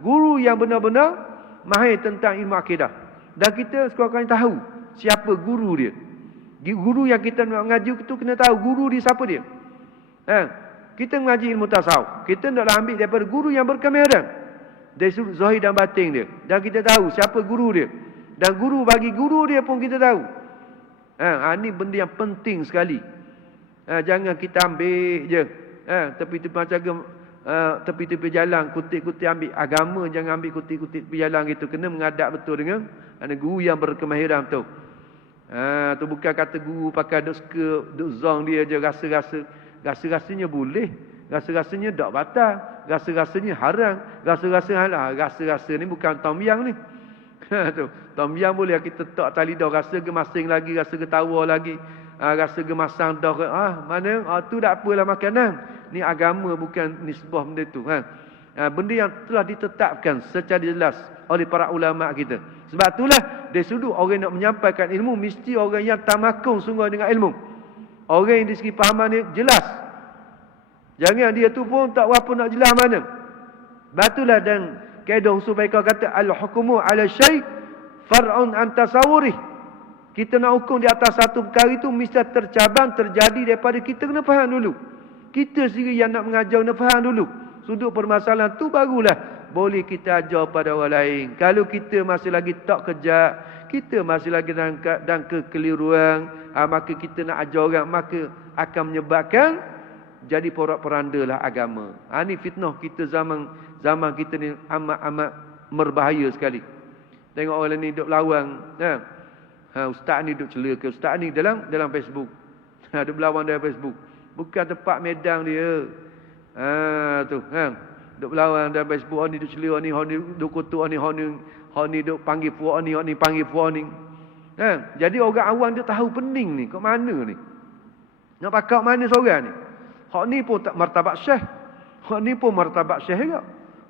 guru yang benar-benar mahir tentang ilmu akidah. Dan kita sekurang-kurangnya tahu siapa guru dia. Guru yang kita nak ngaji itu kena tahu guru dia siapa dia. Kita mengaji ilmu tasawuf, kita naklah ambil daripada guru yang berkemahiran dari sudut zahir dan batin dia. Dan kita tahu siapa guru dia. Dan guru bagi guru dia pun kita tahu. Ini benda yang penting sekali. Jangan kita ambil je tepi-tepi macam tepi-tepi jalan, kutip-kutip ambil agama, jangan ambil kutip-kutip tepi jalan gitu. Kena mengadap betul dengan guru yang berkemahiran tu. Tu bukan kata guru pakai duk zong dia je, rasa-rasanya boleh, rasa-rasanya tak batal, rasa-rasanya haram, rasa ni bukan tom yang ni. Tu tom yang boleh kita tak tali dah, rasa gemasing lagi, rasa ketawa lagi, rasa gemasang dah, mana tu tak apalah makanan. Ni agama, bukan nisbah benda tu. Benda yang telah ditetapkan secara jelas oleh para ulama kita. Sebab itulah dari sudut orang nak menyampaikan ilmu, mesti orang yang tamakun sungguh dengan ilmu. Orang yang di segi pahaman dia jelas. Jangan dia tu pun tak apa nak jelas mana. Batulah dan kaedah usul fiqh kata al-hukmu 'ala syai' far'un an tasawwurih. Kita nak hukum di atas satu perkara itu mesti tercabang, terjadi daripada kita kena faham dulu. Kita sendiri yang nak mengajar kena faham dulu sudut permasalahan tu, barulah boleh kita ajar pada orang lain. Kalau kita masih lagi tak kejap, kita masih lagi dalam kekeliruan, maka kita nak ajar orang, maka akan menyebabkan jadi porak-poranda lah agama. Ini fitnah kita zaman kita ni amat berbahaya sekali. Tengok orang ni duk lawan, ustaz ni duk celaka, ustaz ni dalam Facebook. Duk berlawan dalam Facebook. Bukan tempat medan dia. Duk berlawan dalam Facebook, ni duk celaka ni, ni duk kutuk ni, ni duk panggil puak ni, panggil puak ni. Jadi orang awam dia tahu pening ni, kat mana ni. Nak pakai mana seorang ni. Hak ni pun tak martabat syekh. Hak ni pun martabat syekh juga.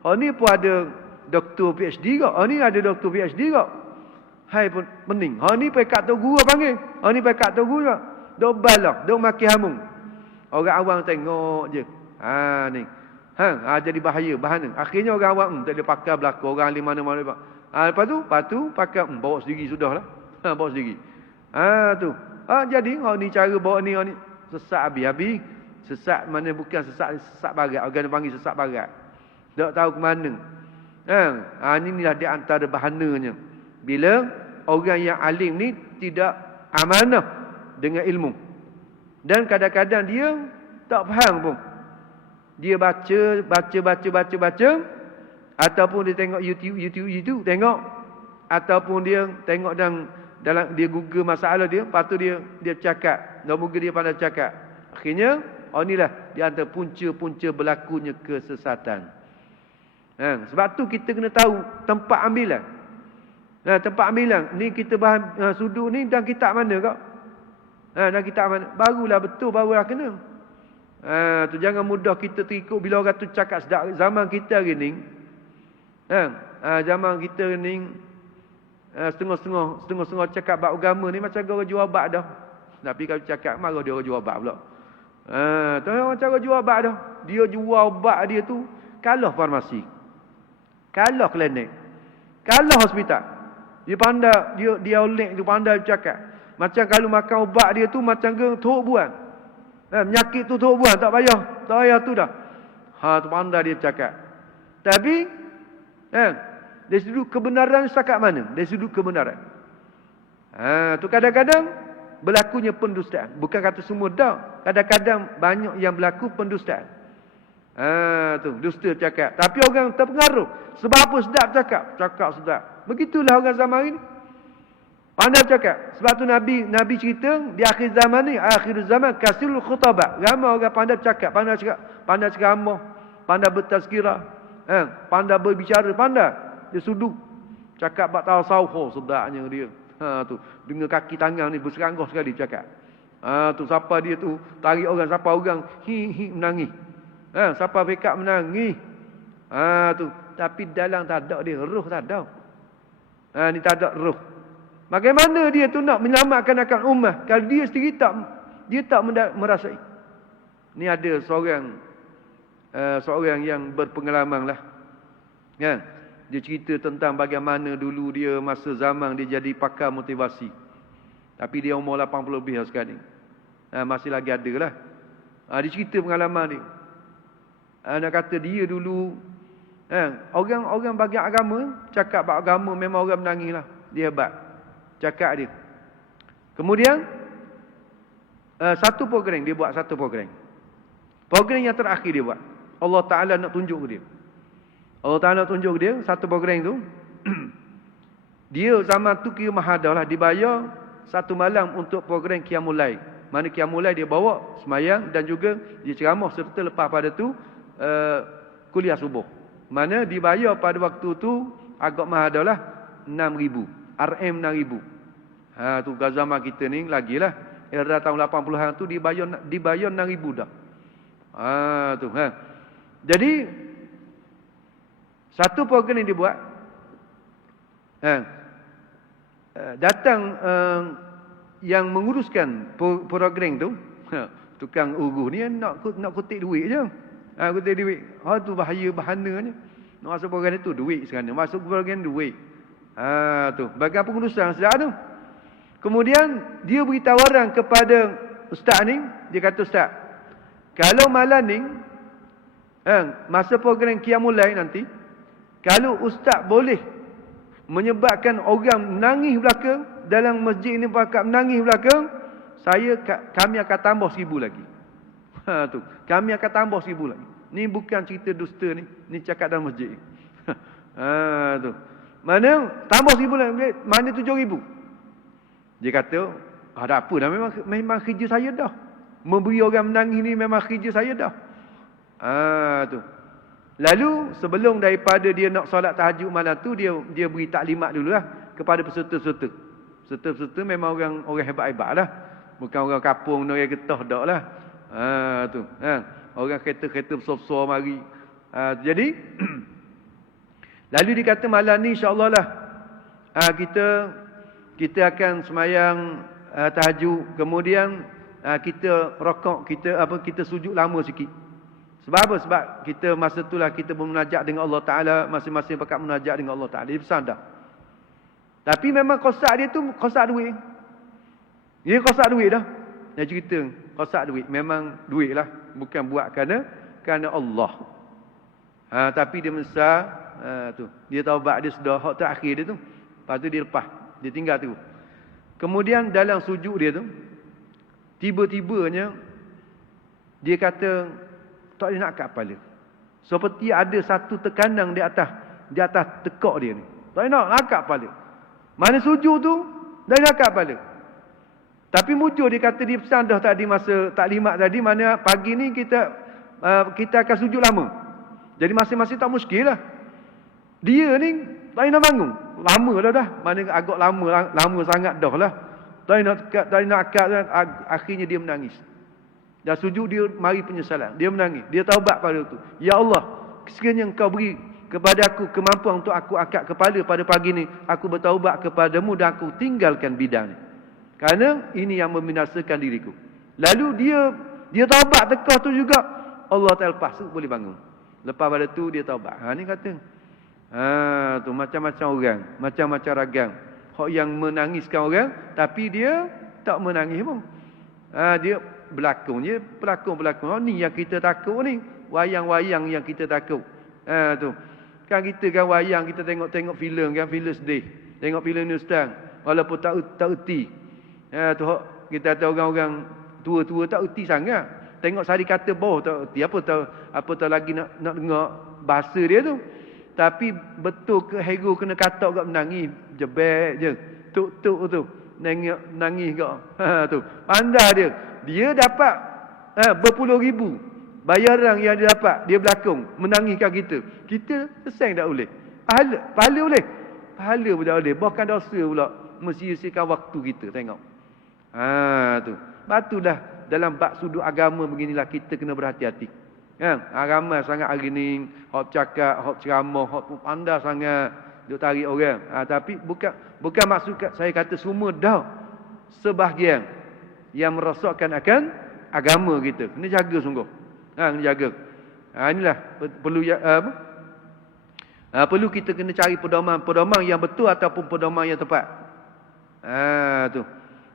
Hak ni pun ada doktor PhD juga. Hak ni ada doktor PhD juga. Hai pun pening. Hak ni pekat tok guru panggil. Hak ni pekat tok guru juga. Dok balak, dok maki hamung. Orang awam tengok je. Ni. Jadi bahaya, bahana. Akhirnya orang awam tak boleh pakai belakang orang di mana-mana. Lepas tu pakai bawa sendiri sudahlah. Bawa sendiri. Tu. Jadi hak ni cara bawa ni, sesat habis-habis. Sesat mana bukan sesat barat. Orang panggil sesat barat. Tak tahu ke mana. Inilah di antara bahananya. Bila orang yang alim ni tidak amanah dengan ilmu. Dan kadang-kadang dia tak faham pun. Dia baca. Ataupun dia tengok YouTube tengok. Ataupun dia tengok dalam dia Google masalah dia. Lepas tu dia cakap. Moga dia pandai cakap. Akhirnya, inilah di antara punca-punca berlakunya kesesatan. Sebab tu kita kena tahu tempat ambilan. Tempat ambilan. Ni kita bahan sudut ni dan kitab mana kau? Dan kitab mana? Barulah betul, barulah kena. Tu jangan mudah kita terikut bila orang tu cakap sedap. Zaman kita hari ni. Zaman kita ni setengah-setengah cakap bab agama ni macam orang jual bab dah. Tapi kalau cakap marah dia orang jual bab pula. Tahu macam orang jual bab dah. Dia jual bab dia tu kalah farmasi. Kalah klinik. Kalah hospital. Dia pandai dia oleh dia pandai cakap. Macam kalau makan ubat dia tu macam ke teruk buang. Penyakit tu teruk buang, tak payah. Tak payah tu dah. Tu pandai dia cakap. Tapi dari sudut kebenaran setakat mana? Dari sudut kebenaran. Tu kadang-kadang berlakunya pendustaan. Bukan kata semua dah. Kadang-kadang banyak yang berlaku pendustaan. Tu dusta cakap. Tapi orang terpengaruh. Sebab apa sedap cakap? Cakap sedap. Begitulah orang zaman ini. Pandai cakap. Sebab tu Nabi cerita di akhir zaman ni, akhir zaman kasirul khutabah. Ramai orang pandai cakap, pandai ceramah, pandai bertazkirah, pandai berbicara, pandai. Dia sudut. Cakap bab tasawuf sedapnya dia. Tu dengan kaki tangan ni berseranggah sekali cakap. Tu siapa dia tu tarik orang, siapa orang menangis. Siapa bekak menangis. Tu tapi dalam tak ada dia, roh tak ada. Ni tak ada roh. Bagaimana dia tu nak menyelamatkan akan ummah kalau dia sendiri tak merasai. Ni ada seorang yang berpengalaman lah. Dia cerita tentang bagaimana dulu dia masa zaman dia jadi pakar motivasi. Tapi dia umur 80 lebih sekarang ni. Masih lagi ada lah. Dia cerita pengalaman dia. Nak kata dia dulu orang bagi agama, cakap bab agama memang orang menangis lah. Dia hebat. Cakap dia. Kemudian satu program dia buat, satu program. Program yang terakhir dia buat. Allah Ta'ala nak tunjuk ke dia. Allah Ta'ala nak tunjuk ke dia satu program tu. Dia zaman tu kira mahadah lah. Dibayar satu malam untuk program Qiyamul Lail. Mana Qiyamul Lail dia bawa semayang dan juga dia ceramah serta lepas pada tu kuliah subuh. Mana dibayar pada waktu tu agak mahadah lah 6,000. RM 6,000. Tu zaman kita ni lagilah. Era tahun 80-an tu dibayar 6,000 dah. Tu. Jadi satu program yang dibuat datang yang menguruskan program tu, tukang uruh ni nak kutip duit je. Kutip duit. Tu bahananya. Nak masuk program itu duit sekarang. Masuk program duit. Tu bagian pengurusan sejak tu. Kemudian dia beri tawaran kepada ustaz ni, dia kata ustaz, kalau malam ni masa program Qiyamul Lail nanti, kalau ustaz boleh menyebabkan orang menangis belakang dalam masjid ni, pakat menangis belakang, kami akan tambah 1,000 lagi. Tu, kami akan tambah 1,000 lagi. Ni bukan cerita dusta ni cakap dalam masjid. Tu. Mana tambah 1,000 lagi, mana 7,000. Dia kata, ada apa dah, memang kerja saya dah. Memberi orang menangis ni memang kerja saya dah. Tu. Lalu sebelum daripada dia nak solat tahajud malam tu, dia beri taklimat dululah kepada peserta-peserta. Peserta-peserta memang orang hebat-hebat lah. Bukan orang kapung, orang getah dak lah. Tu. Orang kereta-kereta besar-besar mari. Jadi lalu dia kata malam ni insya-Allah lah kita akan semayang tahajud, kemudian kita rokok, kita sujud lama sikit. Sebab apa? Sebab kita masa itulah kita bermunajat dengan Allah Ta'ala, masing-masing pakat munajat dengan Allah Ta'ala. Dia pesan dah. Tapi memang kosak dia tu kosak duit. Dia kosak duit dah. Dia cerita kosak duit, memang duit lah, bukan buat kerana Allah. Tapi dia besar, tu. Dia taubat, dia sudah hak terakhir dia tu. Lepas tu dia lepas, dia tinggal tu. Kemudian dalam sujud dia tu, tiba-tibanya dia kata tak boleh nak kat kepala. Seperti ada satu tekanan di atas tekak dia ni. Tak boleh nak angkat kepala. Mana sujud tu, dah nak angkat kepala. Tapi mujur dia kata dia pesan dah tadi masa taklimat tadi, mana pagi ni kita akan sujud lama. Jadi masing-masing tak muskil lah. Dia ni tak nak bangun. Lama dah. Mana agak lama sangat dah lah. Tak nak angkat, akhirnya dia menangis. Dah sujud dia mari penyesalan. Dia menangis. Dia taubat pada itu. Ya Allah, sekiranya engkau beri kepada aku kemampuan untuk aku angkat kepala pada pagi ni, aku bertaubat kepadamu dan aku tinggalkan bidang ni. Kerana ini yang membinasakan diriku. Lalu dia taubat tekah tu juga, Allah Ta'ala lepas tu boleh bangun. Lepas pada tu dia taubat. Ni kata. Tu macam-macam orang, macam-macam ragam. Hak yang menangiskan orang, tapi dia tak menangis pun. Dia berlakon je, pelakon. Ni yang kita takut ni. Wayang-wayang yang kita takut. Tu. Kan kita kan wayang, kita tengok filem kan, filem sedih. Tengok filem ni ustaz, walaupun tak erti. Tu kita tahu orang-orang tua-tua tak erti sangat. Tengok sari kata bawah tak erti. Apa tahu lagi nak dengar bahasa dia tu. Tapi betul ke hero kena katak kat menangis, jebek je. Tuk-tuk tu. Nangis kat. Tu. Pandai dia. Dia dapat berpuluh ribu bayaran yang dia dapat, dia berlakon menangis kat kita. Kita sesang tak boleh. Pahala boleh. Pahala pun tak boleh. Bahkan dosa pula mesia-siakan waktu kita. Tengok. Tu. Batu dah dalam bab sudut agama beginilah kita kena berhati-hati. Kan? Ramai sangat hari ni hok cakap, hok ceramah, hok pandai sangat duk tarik orang. Tapi bukan maksud saya kata semua dah. Sebahagian yang merosakkan akan agama kita. Kena jaga sungguh. Kena jaga. Inilah perlu perlu kita kena cari pedoman yang betul ataupun pedoman yang tepat. Tu.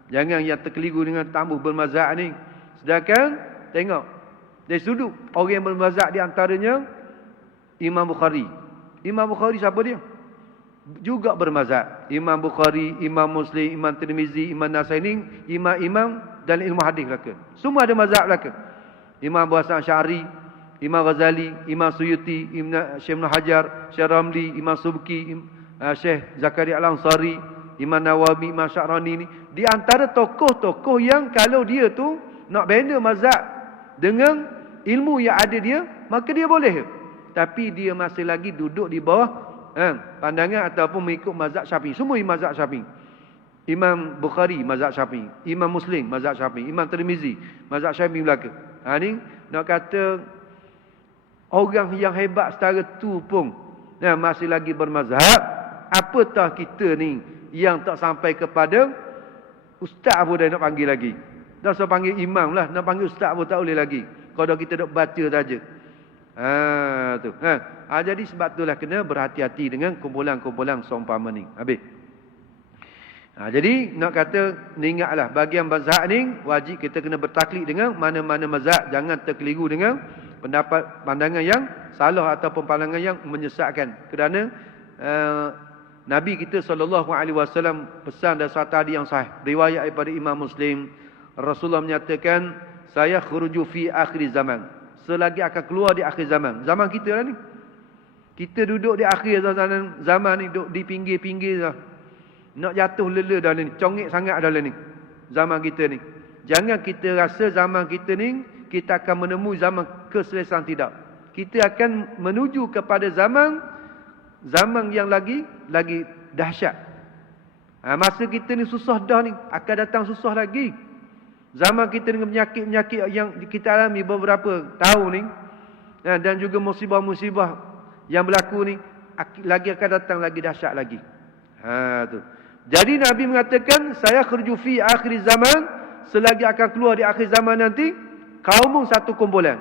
Jangan yang terkeliru dengan tamu bermazhab ni. Sedangkan tengok dari sudut orang yang bermazhab di antaranya Imam Bukhari. Imam Bukhari siapa dia? Juga bermazhab. Imam Bukhari, Imam Muslim, Imam Tirmizi, Imam Nasai ni imam-imam dalam ilmu hadis belaka. Semua ada mazhab belaka. Imam Abu Hasan Asy'ari, Imam Ghazali, Imam Suyuti, Syekh Ibn Hajar, Syekh Ramli, Imam Subki, Syekh Zakaria Al-Ansari, Imam Nawawi, Imam Sya'rani ni di antara tokoh-tokoh yang kalau dia tu nak bina mazhab dengan ilmu yang ada dia, maka dia boleh. Tapi dia masih lagi duduk di bawah pandangan ataupun mengikut mazhab Syafi'i. Semua mazhab Syafi'i. Imam Bukhari mazhab Syafi'i, Imam Muslim mazhab Syafi'i, Imam Tirmizi mazhab Syafi'i belaka. Ni nak kata orang yang hebat setara tu pun masih lagi bermazhab, apatah kita ni yang tak sampai kepada ustaz pun dah nak panggil lagi. Dah usah panggil imam lah, nak panggil ustaz pun tak boleh lagi. Kalau kita dok baca saja. Tu. Jadi sebab itulah kena berhati-hati dengan kumpulan-kumpulan seumpama ni. Habis. Jadi nak kata ingatlah bahagian mazhab ni wajib kita kena bertaklid dengan mana-mana mazhab, jangan terkeliru dengan pandangan yang salah ataupun pandangan yang menyesatkan. Kerana Nabi kita SAW pesan dalam satu hadis yang sahih, riwayat daripada Imam Muslim, Rasulullah menyatakan, saya khuruju fi akhir zaman. Selagi akan keluar di akhir zaman. Zaman kita lah ni. Kita duduk di akhir zaman ni, duduk di pinggir-pinggir dah. Nak jatuh lela dah ni, congik sangat dah ni. Zaman kita ni. Jangan kita rasa zaman kita ni, kita akan menemui zaman keselesaan, tidak. Kita akan menuju kepada zaman yang lagi dahsyat. Masa kita ni susah dah ni, akan datang susah lagi. Zaman kita dengan penyakit-penyakit yang kita alami beberapa tahun ni, dan juga musibah-musibah yang berlaku ni, lagi akan datang lagi dahsyat lagi. Tu. Jadi Nabi mengatakan, saya khurju fi akhir zaman, selagi akan keluar di akhir zaman nanti, kaumun satu kumpulan.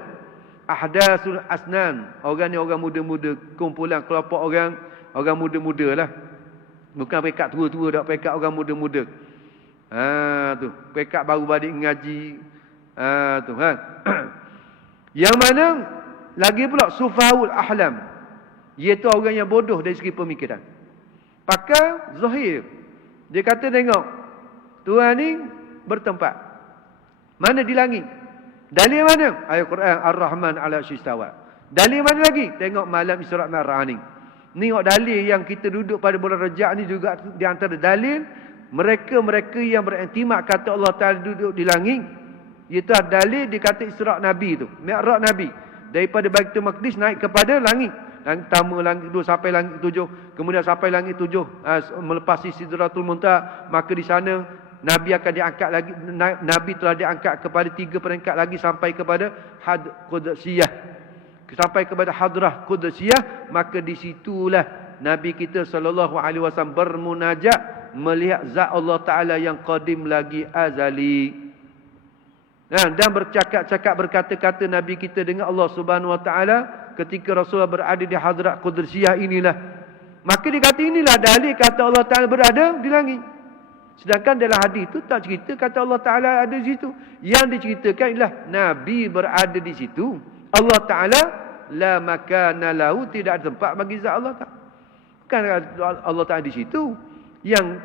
Ahdasul asnan, orang ni orang muda-muda, kumpulan kelompok orang muda-muda lah. Bukan pekat tua-tua dak, pekat orang muda-muda. Tu, pekat baru balik ngaji. Tu. Yang mana lagi pula sufahaul ahlam, iaitu orang yang bodoh dari segi pemikiran. Pakai zahir. Dia kata tengok, Tuhan ni bertempat. Mana di langit? Dalil mana? Ayat Quran Ar-Rahman 'ala Istawa. Dalil mana lagi? Tengok malam Isra' Mi'raj ni. Tengok dalil yang kita duduk pada bulan Rajab ni juga di antara dalil mereka-mereka yang beriktimak kata Allah Taala duduk di langit. Itu dalil dikata Isra' Nabi tu, Mi'raj Nabi. Daripada Baitul Maqdis naik kepada langit. Langit pertama, langit kedua sampai langit ketujuh. Kemudian sampai langit tujuh, melepasi Sidratul Muntaha, maka di sana Nabi akan diangkat lagi. Nabi telah diangkat kepada 3 peringkat lagi sampai kepada Had Qudsiyah. Sampai kepada Hadrah Qudsiyah, maka di situlah Nabi kita sallallahu alaihi wasallam bermunajat melihat zat Allah Taala yang qadim lagi azali. Dan bercakap-cakap berkata-kata Nabi kita dengan Allah Subhanahu Wa Taala ketika Rasulullah berada di Hadrat Qudsiyah inilah. Maka dia kata inilah dalil kata Allah Taala berada di langit. Sedangkan dalam hadis itu tak cerita kata Allah Taala ada di situ. Yang diceritakan ialah Nabi berada di situ. Allah Taala la makana lahu, tidak ada tempat bagi zat Allah Taala. Bukan Allah Taala di situ. Yang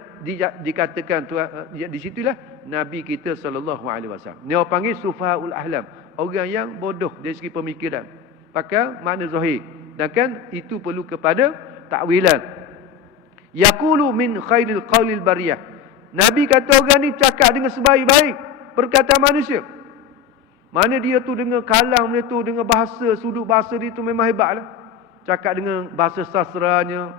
dikatakan di situlah Nabi kita sallallahu alaihi wasallam. Ni orang panggil sufahaul ahlam, orang yang bodoh dari segi pemikiran. Pakai makna zahir. Dan kan itu perlu kepada takwilan. Yaqulu min khairil qaulil bariyah. Nabi kata orang ni cakap dengan sebaik-baik perkataan manusia. Mana dia tu dengan kalam dia tu, dengan bahasa, sudut bahasa dia tu memang hebatlah. Cakap dengan bahasa sastranya,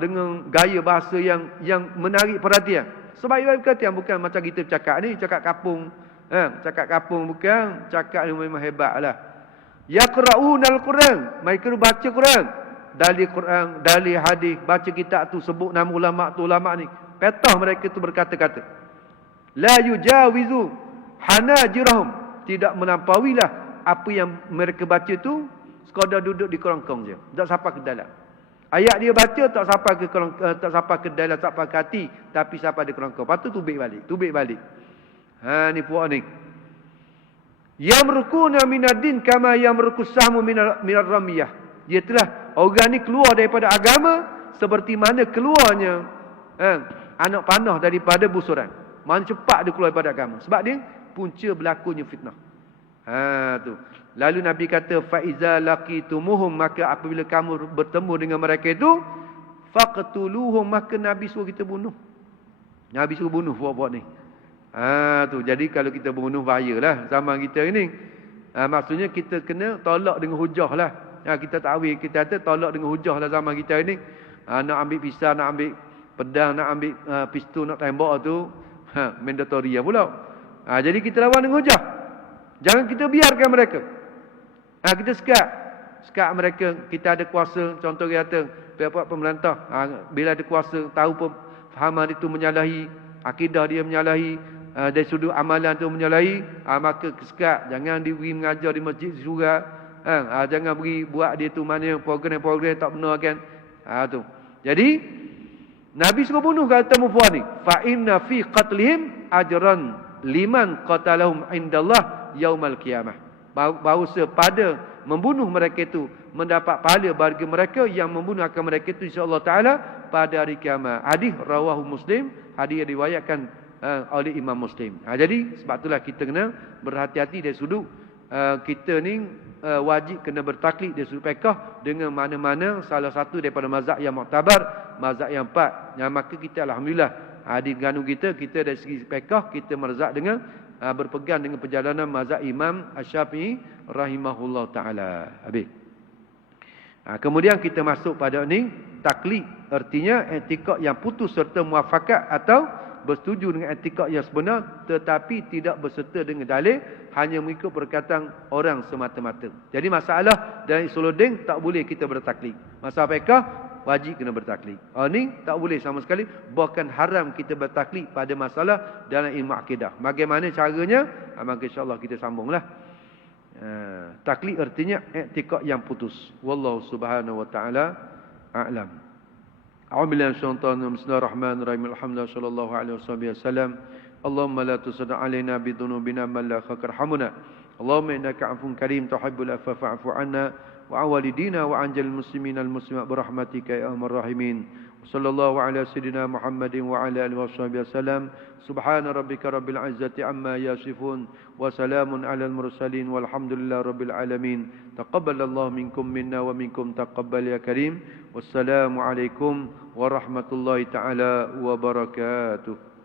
dengan gaya bahasa yang menarik perhatian. Sebaik-baik perkataan, bukan macam kita cakap ni, cakap kapung. Cakap kapung bukan, cakap ni memang hebatlah. Yaqra'unal Quran, mereka baca Quran. Dalil Quran, dalil hadis, baca kitab tu, sebut nama ulama tu, ulama ni. Petah mereka tu berkata-kata. La yujawizu hanajirahum, tidak melampauilah apa yang mereka baca tu, sekadar duduk di kerongkong je, tak sampai ke dalam. Ayat dia baca tak sampai ke tak sampai ke dalam, tak sampai ke hati, tapi sampai di kerongkong. Lepas tu tubik balik. Ni puak ni. Yamrukuna minad-din kama yamrukus sahmu minar ramiyah. Dia telah orang ni keluar daripada agama seperti mana keluarnya anak panah daripada busuran. Mana cepat dia keluar daripada agama. Sebab dia punca berlakunya fitnah. Tu. Lalu Nabi kata fa iza laqitumuhum, maka apabila kamu bertemu dengan mereka itu faqtuluhum, maka Nabi suruh kita bunuh. Nabi suruh bunuh buat-buat ni. Tu. Jadi kalau kita bunuh bahayalah zaman kita ini. Maksudnya kita kena tolak dengan hujah lah. Kita takwil, kita kata tolak dengan hujah lah zaman kita ini. Nak ambil pisau, nak ambil pedang, nak ambil pistol, nak tembak tu mandatory pula. Jadi kita lawan dengan hujah. Jangan kita biarkan mereka. Kita sekat mereka. Kita ada kuasa, contoh kata pihak pemerintah, bila ada kuasa, tahu fahaman itu menyalahi, akidah dia menyalahi, dari sudut amalan tu menyalahi, maka sekat. Jangan diberi mengajar di masjid juga. Jangan beri buat dia tu mana program-program tak benar kan. Tu. Jadi Nabi suruh bunuh kata perempuan ni. Fa inna fi qatlihim ajran liman qatalahum indallah yaumal qiyamah. Bahawa pada membunuh mereka itu mendapat pahala bagi mereka yang membunuh akan mereka itu insya-Allah taala pada hari kiamat. Hadis rawahu Muslim, hadis yang diriwayatkan oleh Imam Muslim. Jadi sebab itulah kita kena berhati-hati dari sudut kita ni wajib kena bertaklid dari sudut fiqh dengan mana-mana salah satu daripada mazhab yang muktabar, mazhab yang 4. Maka kita alhamdulillah di ganu kita dari segi fiqh kita merzak dengan berpegang dengan perjalanan mazhab Imam Asy-Syafi'i rahimahullah taala. Habis. Kemudian kita masuk pada ni taklid, artinya i'tikad yang putus serta muafakat atau bersetuju dengan i'tikad yang sebenar tetapi tidak berserta dengan dalil, hanya mengikut perkataan orang semata-mata. Jadi masalah dalam usuluddin tak boleh kita bertaklid. Masalah fiqh wajib kena bertaklid. Ni tak boleh sama sekali, bahkan haram kita bertaklid pada masalah dalam ilmu akidah. Bagaimana caranya? Maka insya-Allah kita sambunglah. Taklid artinya i'tikad yang putus. Wallahu subhanahu wa taala a'lam. A'udzu billahi minasyaitonir rajim. Bismillahirrahmanirrahim. Alhamdulillah sallallahu alaihi wasallam. Allahumma la tusad alaina bidunubina man la khakarhamuna. Allahumma innaka 'afuwun karim tuhibbul 'afwa fa'fu 'anna wa 'an walidina wa 'an jalil muslimina al muslimat birahmatika ya arhamar rahimin. Sallallahu ala sayidina Muhammadin wa ala alihi washabihi wasallam. Subhana rabbika rabbil izzati amma yasifun wa salamun alal mursalin walhamdulillahi rabbil alamin. Taqabbalallahu minkum minna wa minkum taqabbal ya karim. Wassalamu alaikum warahmatullahi taala wabarakatuh.